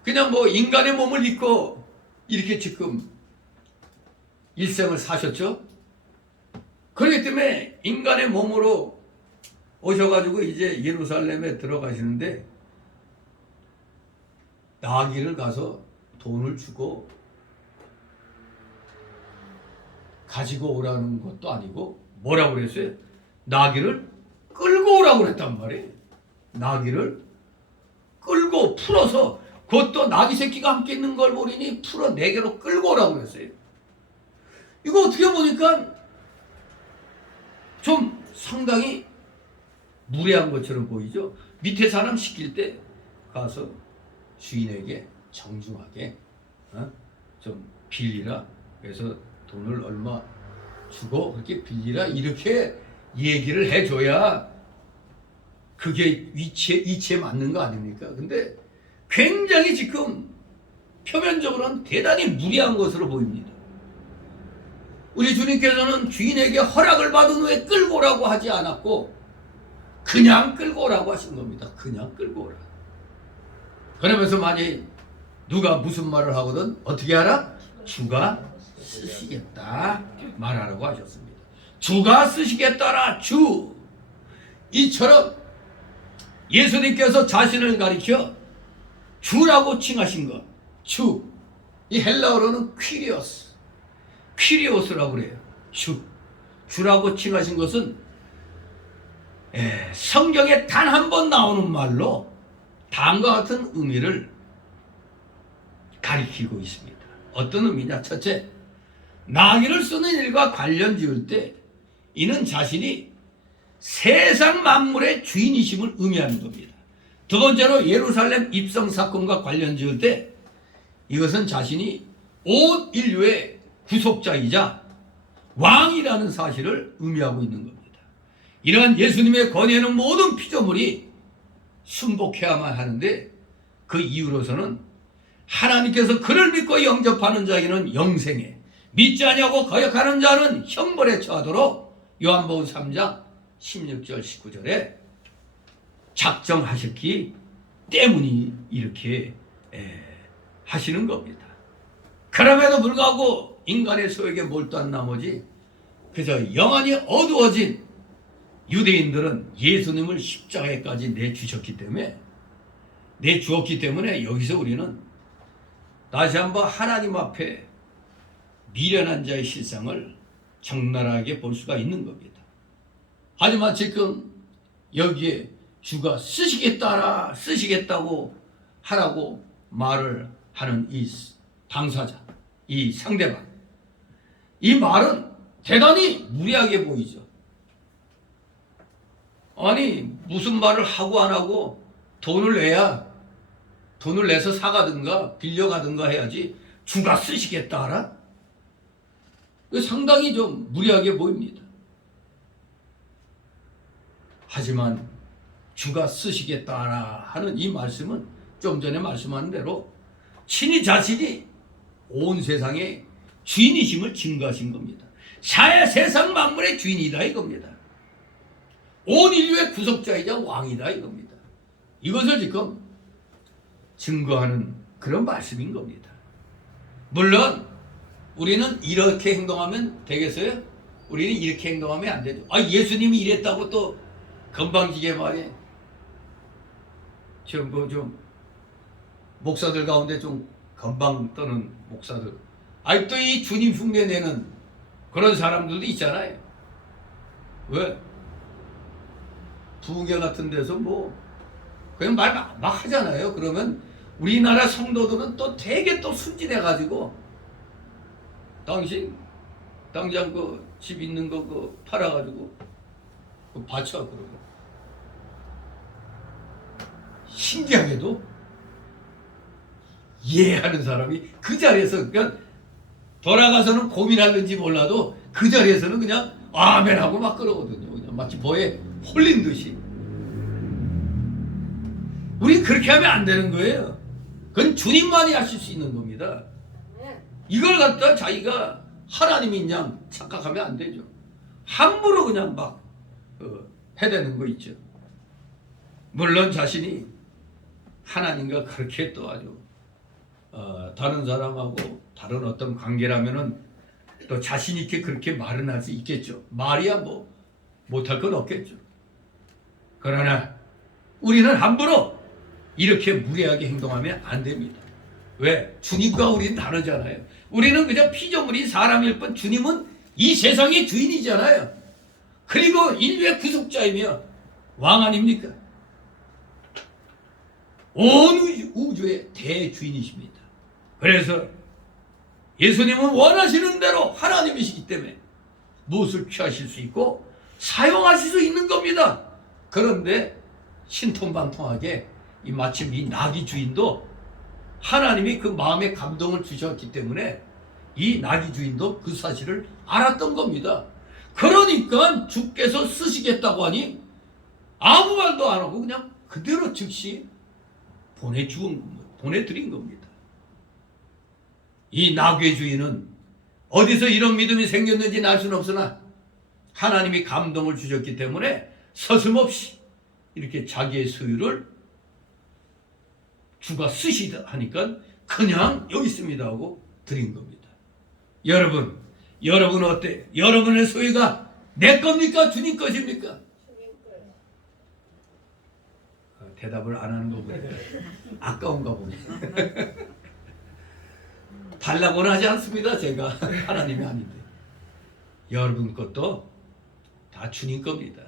그냥 인간의 몸을 입고 이렇게 지금 일생을 사셨죠. 그렇기 때문에 인간의 몸으로 오셔가지고 이제 예루살렘에 들어가시는데, 나귀를 가서 돈을 주고 가지고 오라는 것도 아니고, 뭐라고 그랬어요? 나귀를 끌고 오라고 그랬단 말이에요. 나귀를 끌고 풀어서, 그것도 나귀 새끼가 함께 있는 걸 보니 풀어 4개로 끌고 오라고 그랬어요. 이거 어떻게 보니까 좀 상당히 무례한 것처럼 보이죠. 밑에 사람 시킬 때 가서 주인에게 정중하게 좀 빌리라, 그래서 돈을 얼마 주고 그렇게 빌리라, 이렇게 얘기를 해줘야 그게 이치에 맞는 거 아닙니까? 근데 굉장히 지금 표면적으로는 대단히 무리한 것으로 보입니다. 우리 주님께서는 주인에게 허락을 받은 후에 끌고 오라고 하지 않았고 그냥 끌고 오라고 하신 겁니다. 그냥 끌고 오라. 그러면서 만약 누가 무슨 말을 하거든 어떻게 하라? 주가 쓰시겠다 말하라고 하셨습니다. 주가 쓰시겠다라. 주. 이처럼 예수님께서 자신을 가리켜 주라고 칭하신 것, 주. 이 헬라어로는 퀴리오스라고 그래요. 주라고 칭하신 것은 성경에 단 한 번 나오는 말로 다음과 같은 의미를 가리키고 있습니다. 어떤 의미냐? 첫째, 나귀를 쓰는 일과 관련 지을 때 이는 자신이 세상 만물의 주인이심을 의미하는 겁니다. 두 번째로 예루살렘 입성 사건과 관련 지을 때 이것은 자신이 온 인류의 구속자이자 왕이라는 사실을 의미하고 있는 겁니다. 이러한 예수님의 권위에는 모든 피조물이 순복해야만 하는데 그 이유로서는 하나님께서 그를 믿고 영접하는 자에게는 영생에, 믿지 아니하고 거역하는 자는 형벌에 처하도록 요한복음 3장 16절 19절에 작정하셨기 때문이 이렇게 하시는 겁니다. 그럼에도 불구하고 인간의 소욕에 몰두한 나머지 그저 영안이 어두워진 유대인들은 예수님을 십자가에까지 내주었기 때문에 여기서 우리는 다시 한번 하나님 앞에 미련한 자의 실상을 적나라하게 볼 수가 있는 겁니다. 하지만 지금 여기에 주가 쓰시겠다고 하라고 말을 하는 이 당사자, 이 상대방, 이 말은 대단히 무리하게 보이죠. 아니 무슨 말을 하고 안 하고 돈을 내서 사가든가 빌려가든가 해야지 주가 쓰시겠다 하라? 상당히 좀 무리하게 보입니다. 하지만 주가 쓰시겠다 하는 이 말씀은 좀 전에 말씀한 대로 친히 자신이 온 세상의 주인이심을 증거하신 겁니다. 세상 만물의 주인이다 이겁니다. 온 인류의 구속자이자 왕이다 이겁니다. 이것을 지금 증거하는 그런 말씀인 겁니다. 물론 우리는 이렇게 행동하면 되겠어요? 우리는 이렇게 행동하면 안 되죠. 예수님이 이랬다고 또 건방지게 말해. 좀 목사들 가운데 좀 건방 떠는 목사들. 또 이 주님 흉내 내는 그런 사람들도 있잖아요. 왜? 부흥회 같은 데서 그냥 말 막 하잖아요. 그러면 우리나라 성도들은 또 되게 또 순진해가지고 당장 그 집 있는 거 팔아가지고 바쳐 그러고. 신기하게도 이해하는 사람이 그 자리에서 그냥 돌아가서는 고민하는지 몰라도 그 자리에서는 그냥 아멘하고 막 그러거든요. 그냥 마치 뭐에 홀린 듯이. 우리 그렇게 하면 안 되는 거예요. 그건 주님만이 하실 수 있는 겁니다. 이걸 갖다 자기가 하나님인 양 착각하면 안 되죠. 함부로 그냥 막 해대는 거 있죠. 물론 자신이 하나님과 그렇게 또 아주 다른 사람하고 다른 어떤 관계라면은 또 자신 있게 그렇게 말은 할 수 있겠죠. 말이야 못할 건 없겠죠. 그러나 우리는 함부로 이렇게 무례하게 행동하면 안 됩니다. 왜? 주님과 우리는 다르잖아요. 우리는 그저 피조물인 사람일 뿐 주님은 이 세상의 주인이잖아요. 그리고 인류의 구속자이며 왕 아닙니까? 온 우주의 대주인이십니다. 그래서 예수님은 원하시는 대로 하나님이시기 때문에 무엇을 취하실 수 있고 사용하실 수 있는 겁니다. 그런데 신통방통하게 마침 이 나귀 주인도 하나님이 그 마음에 감동을 주셨기 때문에 이 나귀 주인도 그 사실을 알았던 겁니다. 그러니까 주께서 쓰시겠다고 하니 아무 말도 안 하고 그냥 그대로 즉시 보내드린 겁니다. 이 나귀 주인은 어디서 이런 믿음이 생겼는지는 알 수는 없으나 하나님이 감동을 주셨기 때문에 서슴없이 이렇게 자기의 소유를 주가 쓰시다 하니까 그냥 여기 있습니다 하고 드린 겁니다. 여러분 어때? 여러분의 소유가 내 겁니까? 주님 것입니까? 대답을 안 하는 거 보니까 아까운가 보네. 달라고는 하지 않습니다. 제가 하나님이 아닌데 여러분 것도 다 주님 겁니다.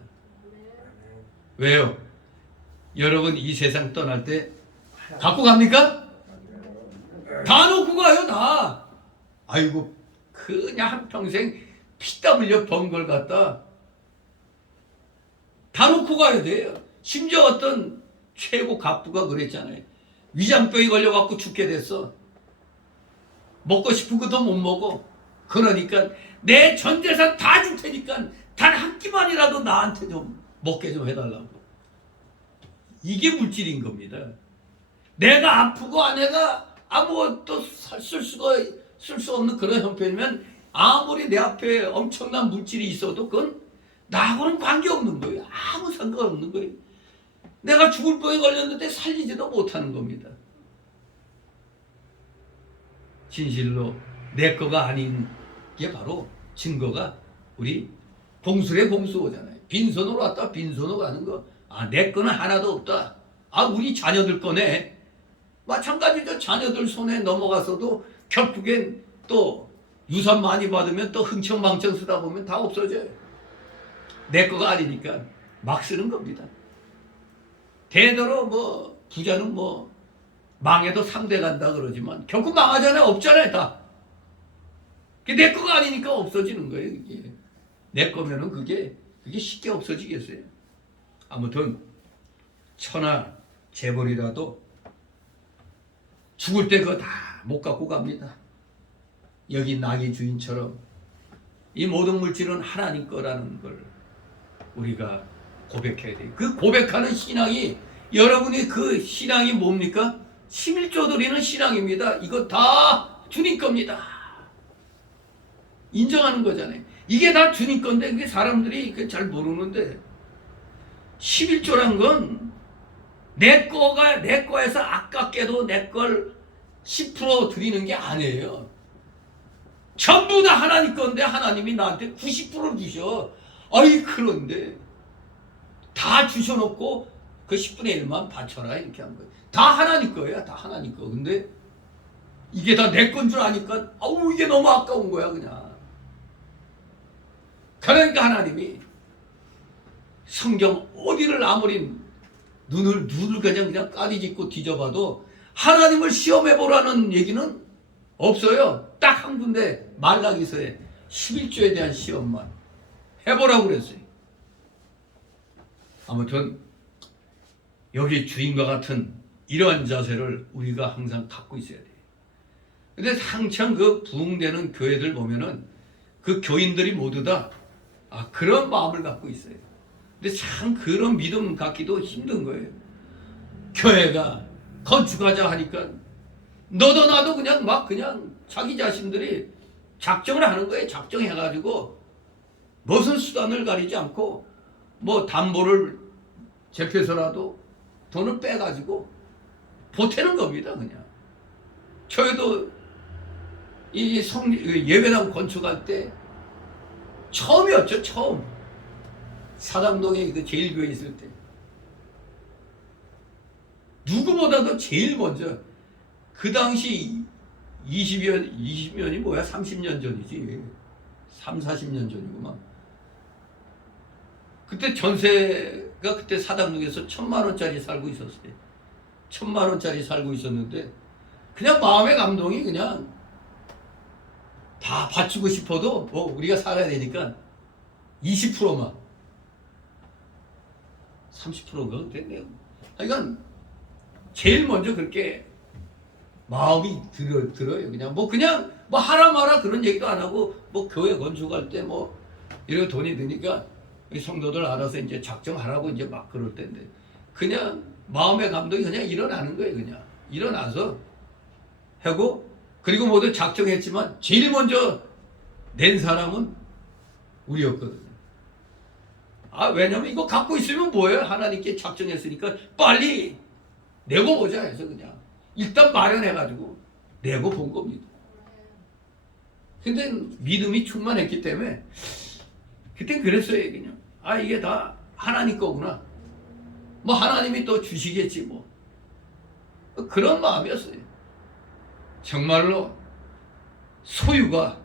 왜요? 여러분 이 세상 떠날 때 갖고 갑니까? 다 놓고 가요. 다. 아이고 그냥 한평생 피땀 흘려 번 걸 갖다 다 놓고 가야 돼요. 심지어 어떤 최고 갑부가 그랬잖아요. 위장병이 걸려갖고 죽게 됐어. 먹고 싶은 것도 못 먹어. 그러니까 내 전 재산 다 줄 테니까 단 한 끼만이라도 나한테 좀 먹게 좀 해달라고. 이게 물질인 겁니다. 내가 아프고 아내가 아무것도 쓸 수 없는 그런 형편이면 아무리 내 앞에 엄청난 물질이 있어도 그건 나하고는 관계없는 거예요. 아무 상관없는 거예요. 내가 죽을 병에 걸렸는데 살리지도 못하는 겁니다. 진실로 내 거가 아닌 게 바로 증거가 우리 공술의 공수호잖아요. 빈손으로 왔다 빈손으로 가는 거. 아, 내 거는 하나도 없다. 아, 우리 자녀들 거네. 마찬가지죠. 자녀들 손에 넘어가서도 결국엔 또 유산 많이 받으면 또 흥청망청 쓰다 보면 다 없어져요. 내 거가 아니니까 막 쓰는 겁니다. 대대로 뭐 부자는 뭐 망해도 상대 간다 그러지만 결국 망하잖아요. 없잖아요. 다. 내 거가 아니니까 없어지는 거예요. 이게. 내 거면은 그게 쉽게 없어지겠어요. 아무튼 천하 재벌이라도 죽을 때 그거 다 못 갖고 갑니다. 여기 낙의 주인처럼 이 모든 물질은 하나님 거라는 걸 우리가 고백해야 돼요. 그 고백하는 신앙이 여러분이 그 신앙이 뭡니까? 11조 드리는 신앙입니다. 이거 다 주님 겁니다. 인정하는 거잖아요. 이게 다 주님 건데 그게 사람들이 잘 모르는데 11조란 건 내 거에서 아깝게도 내 걸 10% 드리는 게 아니에요. 전부 다 하나님 건데 하나님이 나한테 90%를 주셔. 아이 그런데 다 주셔놓고 그 10분의 1만 바쳐라 이렇게 한 거예요. 다 하나님 거예요. 다 하나님 거. 근데 이게 다 내 건 줄 아니까 아우 이게 너무 아까운 거야 그냥. 그러니까 하나님이 성경 어디를 아무리 눈을 그냥 까디짓고 뒤져봐도 하나님을 시험해보라는 얘기는 없어요. 딱 한 군데 말라기서에 11조에 대한 시험만 해보라고 그랬어요. 아무튼 여기 주인과 같은 이러한 자세를 우리가 항상 갖고 있어야 돼요. 근데 한창 그 부흥되는 교회들 보면은 그 교인들이 모두 다 그런 마음을 갖고 있어요. 근데 참 그런 믿음 갖기도 힘든 거예요. 교회가 건축하자 하니까 너도 나도 그냥 자기 자신들이 작정을 하는 거예요. 작정해가지고 무슨 수단을 가리지 않고 뭐 담보를 제패서라도 돈을 빼가지고 보태는 겁니다. 그냥 저희도 이 예배당 건축할 때 처음이었죠. 처음 사당동에 그 제일교회 있을 때 누구보다도 제일 먼저 그 당시 20년이 뭐야? 30년 전이지. 3, 40년 전이구만. 그때 전세가 그때 사당동에서 1,000만 원짜리 살고 있었어요. 1,000만 원짜리 살고 있었는데 그냥 마음의 감동이 그냥 다 바치고 싶어도 뭐 우리가 살아야 되니까 20%만 30%가 됐네요. 그러니까 제일 먼저 그렇게 마음이 들어요. 그냥 뭐 하라 마라 그런 얘기도 안 하고 뭐 교회 건축할 때 뭐 이렇게 돈이 드니까 성도들 알아서 이제 작정하라고 이제 막 그럴 때인데 그냥 마음의 감동이 그냥 일어나는 거예요. 그냥 일어나서 하고 그리고 모두 작정했지만 제일 먼저 낸 사람은 우리였거든요. 왜냐면 이거 갖고 있으면 뭐예요? 하나님께 작정했으니까 빨리 내고 보자 해서 그냥 일단 마련해가지고 내고 본 겁니다. 근데 믿음이 충만했기 때문에 그땐 그랬어요. 그냥 이게 다 하나님 거구나. 뭐 하나님이 또 주시겠지 뭐. 그런 마음이었어요. 정말로 소유가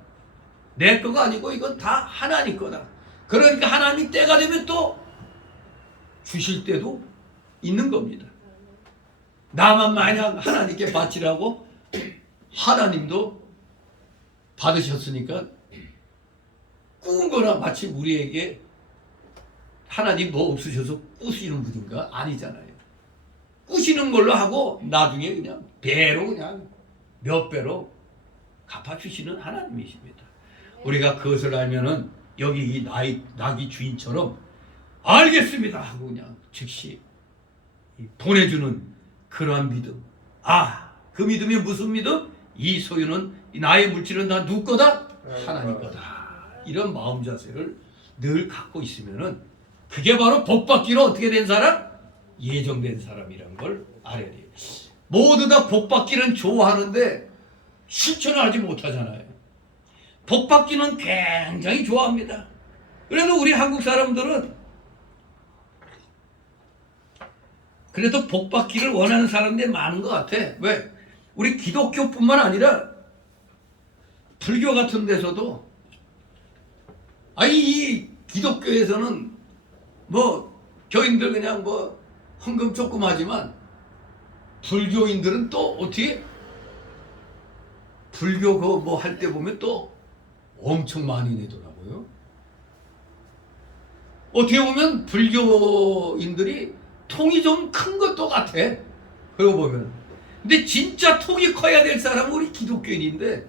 내 거가 아니고 이건 다 하나님 거다. 그러니까 하나님이 때가 되면 또 주실 때도 있는 겁니다. 나만 마냥 하나님께 바치라고 하나님도 받으셨으니까 꾸은 거나 마치 우리에게 하나님 뭐 없으셔서 꾸시는 분인가? 아니잖아요. 꾸시는 걸로 하고 나중에 그냥 배로 그냥 몇 배로 갚아주시는 하나님이십니다. 우리가 그것을 알면은 여기 이 나귀 주인처럼 알겠습니다 하고 그냥 즉시 보내주는 그러한 믿음. 그 믿음이 무슨 믿음? 이 소유는 나의 물질은 다 누구 거다? 하나님 거다. 이런 마음 자세를 늘 갖고 있으면은 그게 바로 복 받기로 어떻게 된 사람? 예정된 사람이란 걸 알아야 돼요. 모두 다 복 받기는 좋아하는데 실천을 하지 못하잖아요. 복 받기는 굉장히 좋아합니다. 그래도 우리 한국 사람들은 그래도 복 받기를 원하는 사람들이 많은 것 같아. 왜? 우리 기독교뿐만 아니라 불교 같은 데서도 이 기독교에서는 뭐 교인들 그냥 뭐 헌금 조금 하지만 불교인들은 또 어떻게 불교 그 뭐 할 때 보면 또 엄청 많이 내더라고요. 어떻게 보면 불교인들이 통이 좀 큰 것도 같아. 그러고 보면. 근데 진짜 통이 커야 될 사람은 우리 기독교인인데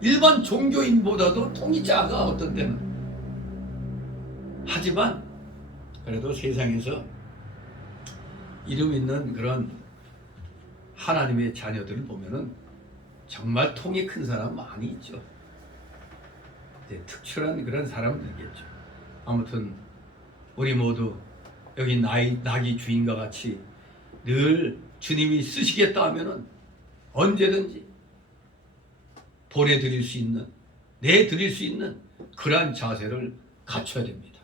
일반 종교인보다도 통이 작아 어떤 때는. 하지만 그래도 세상에서 이름 있는 그런 하나님의 자녀들을 보면은 정말 통이 큰 사람 많이 있죠. 특출한 그런 사람들이겠죠. 아무튼 우리 모두 여기 나귀 주인과 같이 늘 주님이 쓰시겠다 하면은 언제든지 보내드릴 수 있는, 내드릴 수 있는 그러한 자세를 갖춰야 됩니다.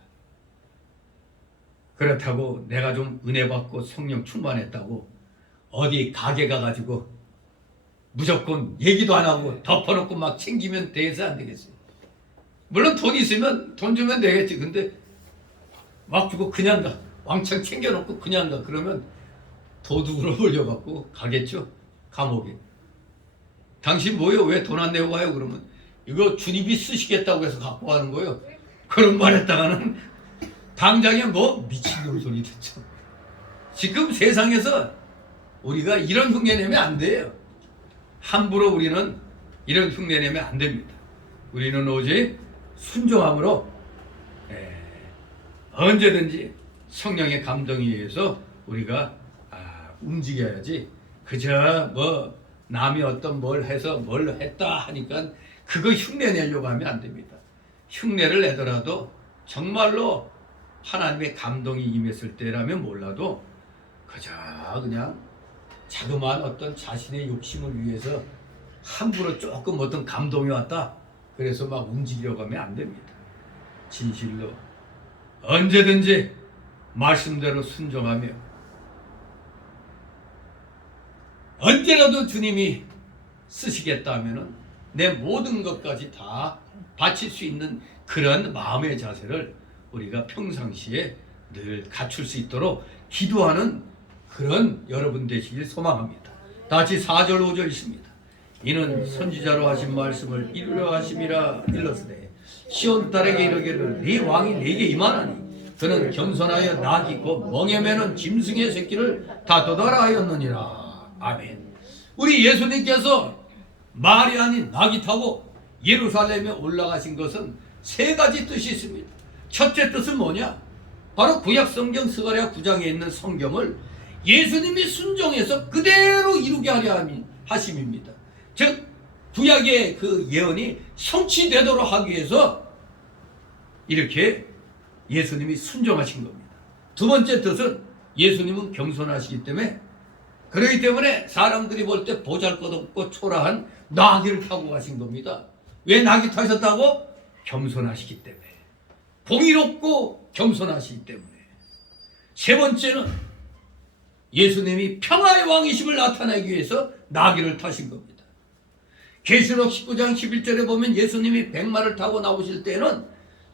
그렇다고 내가 좀 은혜 받고 성령 충만했다고 어디 가게 가가지고 무조건 얘기도 안 하고 덮어놓고 막 챙기면 돼서 안 되겠어요. 물론 돈 있으면 돈 주면 되겠지. 근데 막 주고 그냥 가. 왕창 챙겨놓고 그냥 가. 그러면 도둑으로 몰려갖고 가겠죠. 감옥에. 당신 뭐요? 왜 돈 안 내고 가요? 그러면 이거 주님이 쓰시겠다고 해서 갖고 가는 거예요. 그런 말 했다가는 당장에 뭐 미친놈 소리 듣죠. 지금 세상에서 우리가 이런 흉내 내면 안 돼요. 함부로 우리는 이런 흉내 내면 안 됩니다. 우리는 오직 순종함으로 언제든지 성령의 감동에 의해서 우리가 움직여야지. 그저 뭐 남이 어떤 뭘 해서 뭘 했다 하니까 그거 흉내 내려고 하면 안 됩니다. 흉내를 내더라도 정말로 하나님의 감동이 임했을 때라면 몰라도 그저 그냥 자그마한 어떤 자신의 욕심을 위해서 함부로 조금 어떤 감동이 왔다 그래서 막 움직이려고 하면 안 됩니다. 진실로 언제든지 말씀대로 순종하며 언제라도 주님이 쓰시겠다 하면은 내 모든 것까지 다 바칠 수 있는 그런 마음의 자세를 우리가 평상시에 늘 갖출 수 있도록 기도하는 그런 여러분 되시길 소망합니다. 다 같이 4절 5절 있습니다. 이는 선지자로 하신 말씀을 이루려 하심이라 일렀으되 시온 딸에게 이르기를 네 왕이 네게 임하나니 그는 겸손하여 낙이 곧 멍에 매는 짐승의 새끼를 다투더라 하였느니라. 아멘. 우리 예수님께서 말이 아닌 낙이 타고 예루살렘에 올라가신 것은 세 가지 뜻이 있습니다. 첫째 뜻은 뭐냐? 바로 구약 성경 스가랴 9장에 있는 성경을 예수님이 순종해서 그대로 이루게 하려 하심입니다. 즉 구약의 그 예언이 성취되도록 하기 위해서 이렇게 예수님이 순종하신 겁니다. 두 번째 뜻은 예수님은 겸손하시기 때문에 그렇기 때문에 사람들이 볼 때 보잘것없고 초라한 나귀를 타고 가신 겁니다. 왜 나귀 타셨다고? 겸손하시기 때문에. 공의롭고 겸손하시기 때문에. 세 번째는 예수님이 평화의 왕이심을 나타내기 위해서 나귀를 타신 겁니다. 계시록 19장 11절에 보면 예수님이 백마를 타고 나오실 때는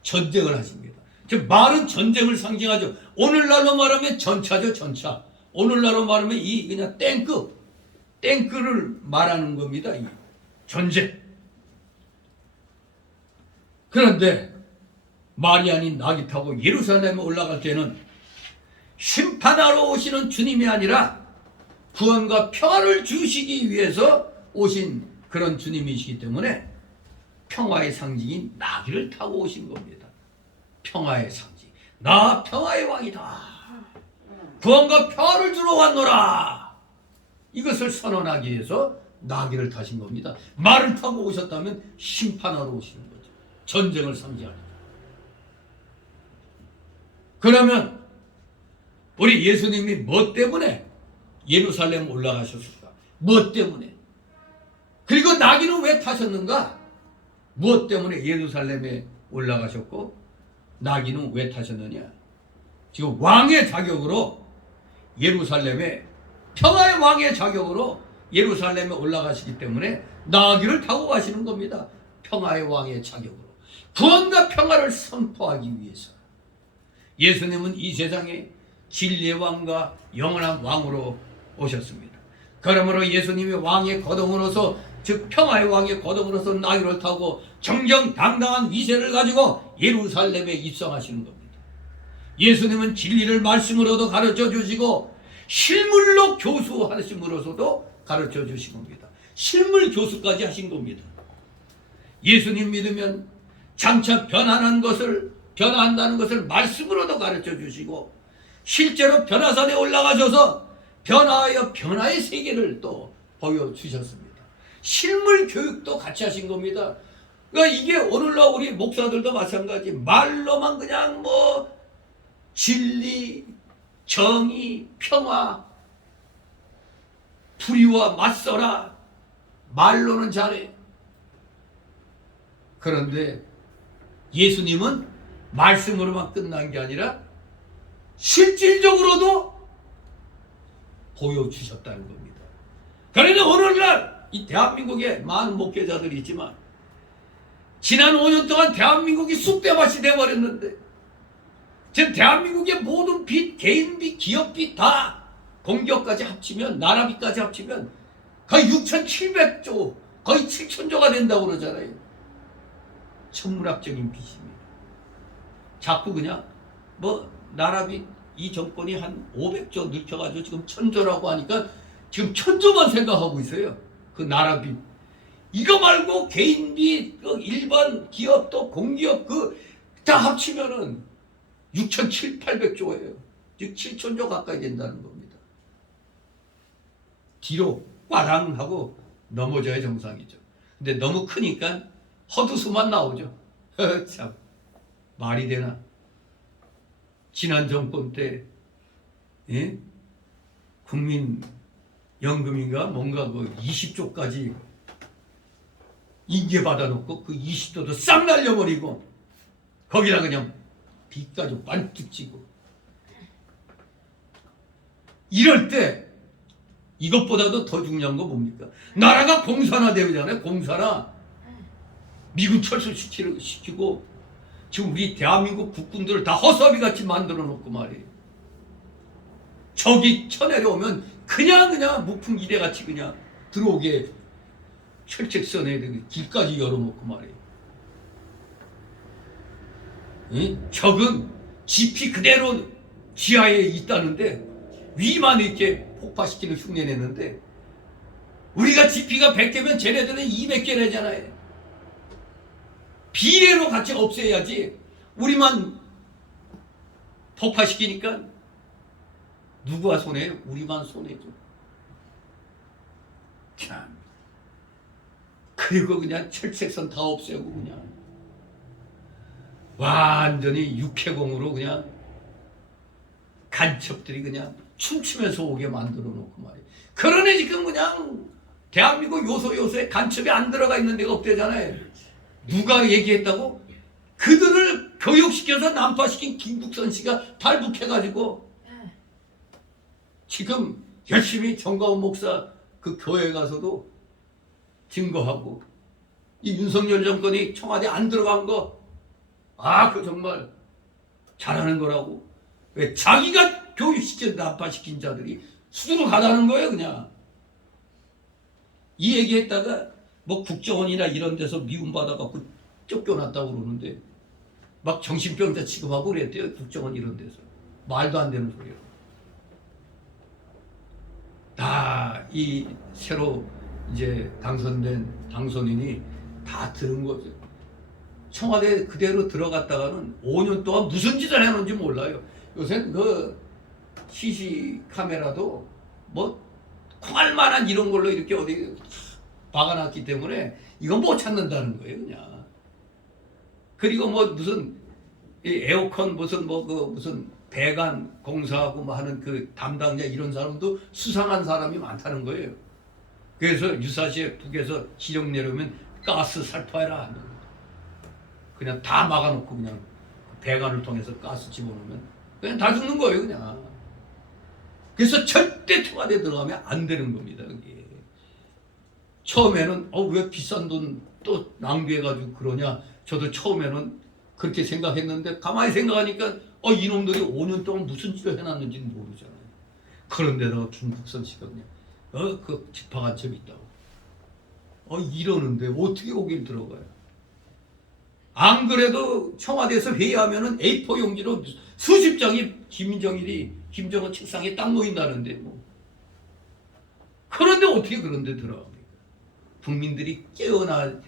전쟁을 하십니다. 즉 말은 전쟁을 상징하죠. 오늘날로 말하면 전차죠. 전차. 오늘날로 말하면 이 그냥 탱크를 말하는 겁니다. 전쟁. 그런데 말이 아닌 낙이 타고 예루살렘에 올라갈 때는 심판하러 오시는 주님이 아니라 구원과 평화를 주시기 위해서 오신 그런 주님이시기 때문에 평화의 상징인 나귀를 타고 오신 겁니다. 평화의 상징. 나 평화의 왕이다. 구원과 평화를 주러 왔노라. 이것을 선언하기 위해서 나귀를 타신 겁니다. 말을 타고 오셨다면 심판하러 오시는 거죠. 전쟁을 상징하니까. 그러면 우리 예수님이 뭐 때문에 예루살렘 올라가셨을까? 무엇 때문에? 그리고 나귀는 왜 타셨는가? 무엇 때문에 예루살렘에 올라가셨고 나귀는 왜 타셨느냐? 지금 왕의 자격으로 예루살렘에 평화의 왕의 자격으로 예루살렘에 올라가시기 때문에 나귀를 타고 가시는 겁니다. 평화의 왕의 자격으로 구원과 평화를 선포하기 위해서 예수님은 이 세상에 진리의 왕과 영원한 왕으로 오셨습니다. 그러므로 예수님이 왕의 거동으로서 즉 평화의 왕의 거동으로서 나귀를 타고 정정당당한 위세를 가지고 예루살렘에 입성하시는 겁니다. 예수님은 진리를 말씀으로도 가르쳐 주시고 실물로 교수하심으로서도 가르쳐 주신 겁니다. 실물 교수까지 하신 겁니다. 예수님 믿으면 장차 변화한다는 것을 말씀으로도 가르쳐 주시고 실제로 변화산에 올라가셔서 변화하여 변화의 세계를 또 보여주셨습니다. 실물 교육도 같이 하신 겁니다. 그러니까 이게 오늘날 우리 목사들도 마찬가지. 말로만 그냥 뭐 진리, 정의, 평화, 불의와 맞서라. 말로는 잘해. 그런데 예수님은 말씀으로만 끝난 게 아니라 실질적으로도 보여주셨다는 겁니다. 그러나 오늘날 이 대한민국에 많은 목회자들이 있지만 지난 5년 동안 대한민국이 쑥대밭이 되어버렸는데 지금 대한민국의 모든 빚, 개인빚, 기업빚 다 공기업까지 합치면 나라빚까지 합치면 거의 6,700조 거의 7,000조가 된다고 그러잖아요. 천문학적인 빚입니다. 자꾸 그냥 뭐 나라빚 이 정권이 한 500조 늘켜가지고 지금 1,000조라고 하니까 지금 1,000조만 생각하고 있어요. 그 나라빚. 이거 말고 개인빚, 그 일반 기업 또 공기업 그 다 합치면은 6,700~800조예요. 즉 7,000조 가까이 된다는 겁니다. 뒤로 꽈당 하고 넘어져야 정상이죠. 근데 너무 크니까 헛웃음만 나오죠. 참 말이 되나? 지난 정권 때 국민연금인가 뭔가 그 20조까지 인계받아 놓고 그 20조도 싹 날려버리고 거기다 그냥 빚까지 반뜩 지고 이럴 때 이것보다도 더 중요한 거 뭡니까? 나라가 공산화되잖아요. 공산화. 미군 철수시키고 지금 우리 대한민국 국군들을 다 허수아비같이 만들어 놓고 말이에요. 적이 쳐내려오면 그냥 무풍기대같이 그냥 들어오게 철책선에 길까지 열어놓고 말이에요. 적은 지피 그대로 지하에 있다는데 위만 이렇게 폭파시키는 흉내내는데 우리가 지피가 100개면 쟤네들은 200개 내잖아요. 비례로 같이 없애야지 우리만 폭파시키니까 누구가 손해요? 우리만 손해죠. 참. 그리고 그냥 철책선 다 없애고 그냥 완전히 육해공으로 그냥 간첩들이 그냥 춤추면서 오게 만들어 놓고 말이에요. 그러네 지금 그냥 대한민국 요소요소에 간첩이 안 들어가 있는 데가 없대잖아요. 누가 얘기했다고? 그들을 교육시켜서 난파시킨 김국선 씨가 탈북해가지고 지금 열심히 정가훈 목사 그 교회 가서도 증거하고 이 윤석열 정권이 청와대 안 들어간 거 그 정말 잘하는 거라고. 왜 자기가 교육시켜 난파시킨 자들이 수두룩하다는 거예요. 그냥 이 얘기했다가 뭐 국정원이나 이런 데서 미움받아갖고 쫓겨났다고 그러는데 막 정신병자 취급하고 그랬대요. 국정원 이런 데서. 말도 안 되는 소리예요. 다 이 새로 이제 당선된 당선인이 다 들은 거죠. 청와대 그대로 들어갔다가는 5년 동안 무슨 짓을 해놓은지 몰라요. 요새 그 CC 카메라도 뭐 콩할 만한 이런 걸로 이렇게 어디 박아놨기 때문에 이건 못 찾는다는 거예요, 그냥. 그리고 뭐 무슨 이 에어컨 무슨 뭐 그 무슨 배관 공사하고 뭐 하는 그 담당자 이런 사람도 수상한 사람이 많다는 거예요. 그래서 유사시에 북에서 지령 내려오면 가스 살포해라 하는 거예요. 그냥 다 막아놓고 그냥 배관을 통해서 가스 집어넣으면 그냥 다 죽는 거예요, 그냥. 그래서 절대 청와대 들어가면 안 되는 겁니다, 그게. 처음에는 왜 비싼 돈 또 낭비해가지고 그러냐. 저도 처음에는 그렇게 생각했는데 가만히 생각하니까 이놈들이 5년 동안 무슨 짓을 해놨는지는 모르잖아요. 그런데다가 김국선 씨가 그냥 그 집화간첩이 있다고 이러는데 어떻게 거길 들어가요? 안 그래도 청와대에서 회의하면은 A4 용지로 수십 장이 김정은 책상에 딱 놓인다는데 뭐. 그런데 어떻게 그런데 들어갑니까? 국민들이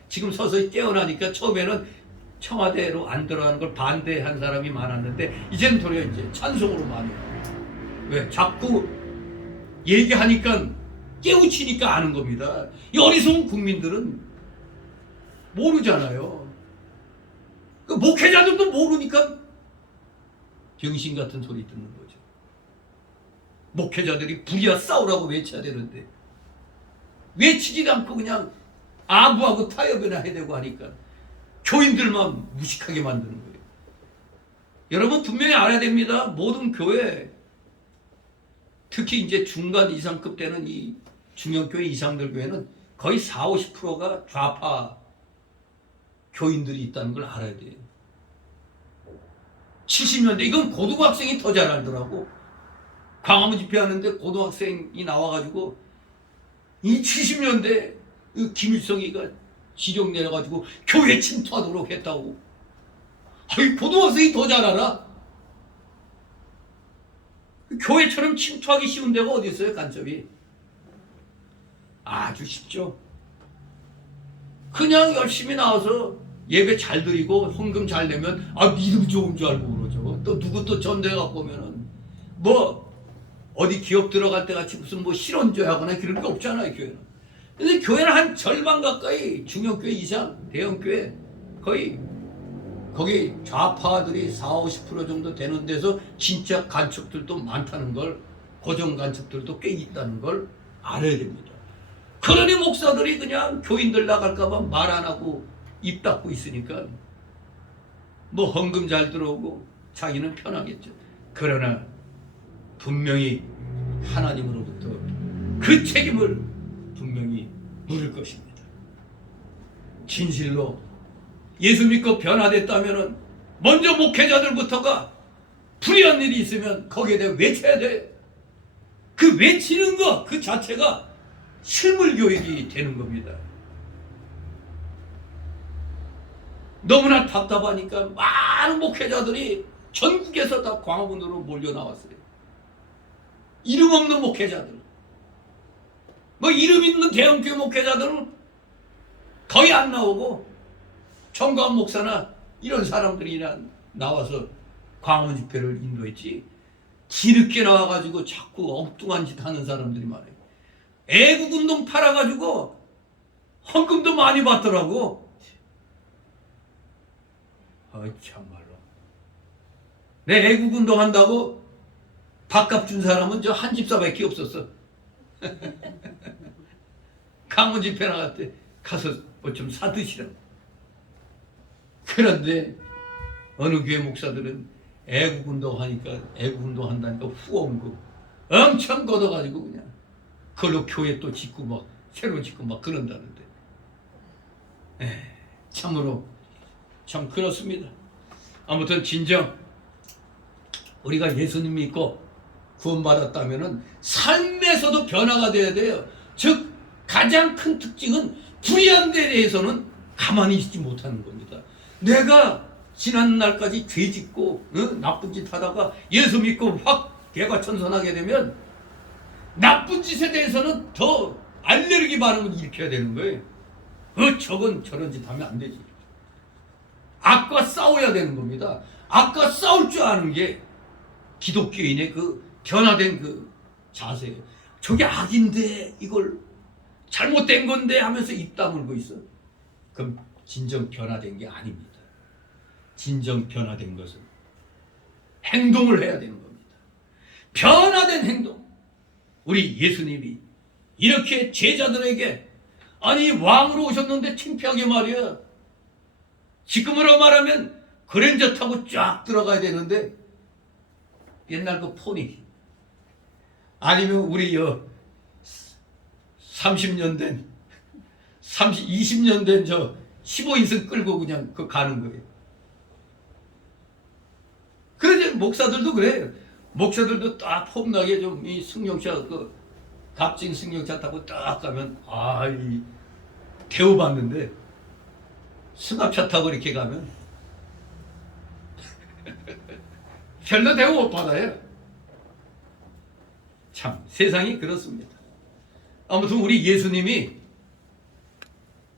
지금 서서히 깨어나니까 처음에는 청와대로 안 들어가는 걸 반대한 사람이 많았는데 이제는 도리어 이제 찬성으로 많이 해요. 왜? 자꾸 얘기하니까 깨우치니까 아는 겁니다. 이 어리석은 국민들은 모르잖아요. 그 목회자들도 모르니까 병신 같은 소리 듣는 거죠. 목회자들이 불이야 싸우라고 외쳐야 되는데 외치지도 않고 그냥 아부하고 타협이나 해대고 하니까 교인들만 무식하게 만드는 거예요. 여러분 분명히 알아야 됩니다. 모든 교회, 특히 이제 중간 이상급 되는 이 중형교회 이상들 교회는 거의 40~50%가 좌파 교인들이 있다는 걸 알아야 돼요. 70년대 이건 고등학생이 더 잘 알더라고. 광화문 집회하는데 고등학생이 나와가지고 이 70년대 김일성이가 지령 내려가지고 교회 침투하도록 했다고. 고등학생이 더 잘 알아. 교회처럼 침투하기 쉬운 데가 어디 있어요, 간첩이? 아주 쉽죠. 그냥 열심히 나와서 예배 잘 드리고 헌금 잘 내면 믿음 좋은 줄 알고 그러죠. 또 누구 또 전도해 갖고 오면은 뭐 어디 기업 들어갈 때 같이 무슨 뭐 실언죄 하거나 그런 게 없잖아요, 교회는. 근데 교회는 한 절반 가까이 중형교회 이상, 대형교회 거의 거기 좌파들이 40~50% 정도 되는 데서 진짜 간첩들도 많다는 걸, 고정 간첩들도 꽤 있다는 걸 알아야 됩니다. 그러니 목사들이 그냥 교인들 나갈까봐 말 안 하고 입 닫고 있으니까 뭐 헌금 잘 들어오고 자기는 편하겠죠. 그러나 분명히 하나님으로부터 그 책임을 분명히 물을 것입니다. 진실로 예수 믿고 변화됐다면 먼저 목회자들부터가 불의한 일이 있으면 거기에 대해 외쳐야 돼. 그 외치는 것 그 자체가 실물 교육이 되는 겁니다. 너무나 답답하니까 많은 목회자들이 전국에서 다 광화문으로 몰려 나왔어요. 이름 없는 목회자들, 뭐 이름 있는 대형교회 목회자들은 거의 안 나오고 정광 목사나 이런 사람들이 나와서 광화문 집회를 인도했지. 뒤늦게 나와가지고 자꾸 엉뚱한 짓 하는 사람들이 많아요. 애국운동 팔아가지고 헌금도 많이 받더라고. 참말로. 내 애국운동 한다고 밥값 준 사람은 저 한 집사밖에 없었어. 강원 집회 나갈 때 가서 뭐 좀 사드시라고. 그런데 어느 교회 목사들은 애국운동 하니까 애국운동 한다니까 후원금 엄청 걷어가지고 그냥 그걸로 교회 또 짓고 막 새로 짓고 막 그런다는데. 참으로 참 그렇습니다. 아무튼 진정 우리가 예수님 믿고 구원받았다면은 삶에서도 변화가 돼야 돼요. 즉 가장 큰 특징은 불의한 데 대해서는 가만히 있지 못하는 겁니다. 내가 지난 날까지 죄 짓고 나쁜 짓 하다가 예수 믿고 확 개과천선하게 되면 나쁜 짓에 대해서는 더 알레르기 반응을 일으켜야 되는 거예요. 저건 저런 짓 하면 안 되지. 악과 싸워야 되는 겁니다. 악과 싸울 줄 아는 게 기독교인의 그 변화된 그 자세예요. 저게 악인데 이걸 잘못된 건데 하면서 입 다물고 있어. 그럼 진정 변화된 게 아닙니다. 진정 변화된 것은 행동을 해야 되는 겁니다. 변화된 행동. 우리 예수님이 이렇게 제자들에게 아니 왕으로 오셨는데 창피하게 말이야. 지금으로 말하면 그랜저 타고 쫙 들어가야 되는데 옛날 그 포니 아니면 우리 30년 된 20년 된 저 15인승 끌고 그냥 그 가는 거예요. 그래서 목사들도 그래요. 목사들도 딱 폼나게 좀 이 승용차 그 값진 승용차 타고 딱 가면 이 대우받는데 승합차 타고 이렇게 가면 별로 대우 못 받아요. 참 세상이 그렇습니다. 아무튼 우리 예수님이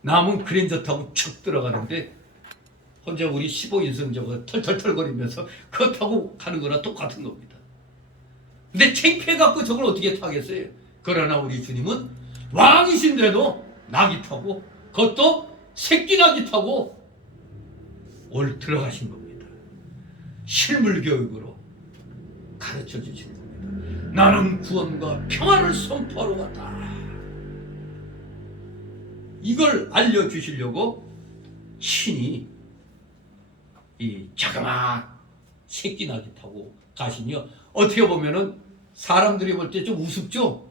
남은 그랜저 타고 쭉 들어가는데 혼자 우리 15인승 저거 털털털거리면서 그거 타고 가는 거랑 똑같은 겁니다. 근데 창피해갖고 저걸 어떻게 타겠어요? 그러나 우리 주님은 왕이신데도 낙이 타고 그것도 새끼 낙이 타고 들어가신 겁니다. 실물 교육으로 가르쳐 주신 겁니다. 나는 구원과 평안을 선포하러 왔다. 이걸 알려주시려고 신이 이 자그마한 새끼 낙이 타고 가시며 어떻게 보면은 사람들이 볼 때 좀 우습죠?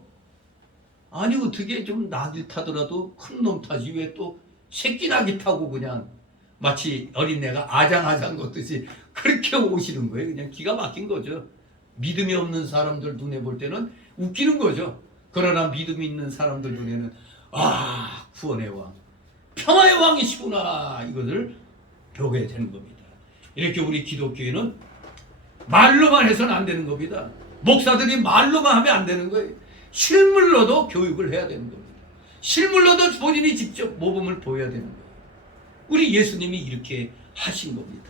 아니 어떻게 좀 낙이 타더라도 큰 놈 타지 왜 또 새끼 낙이 타고 그냥 마치 어린애가 아장아장 걷듯이 그렇게 오시는 거예요. 그냥 기가 막힌 거죠. 믿음이 없는 사람들 눈에 볼 때는 웃기는 거죠. 그러나 믿음이 있는 사람들 눈에는 구원의 왕, 평화의 왕이시구나 이것을 배우게 되는 겁니다. 이렇게 우리 기독교인은 말로만 해서는 안 되는 겁니다. 목사들이 말로만 하면 안 되는 거예요. 실물로도 교육을 해야 되는 겁니다. 실물로도 본인이 직접 모범을 보여야 되는 거예요. 우리 예수님이 이렇게 하신 겁니다.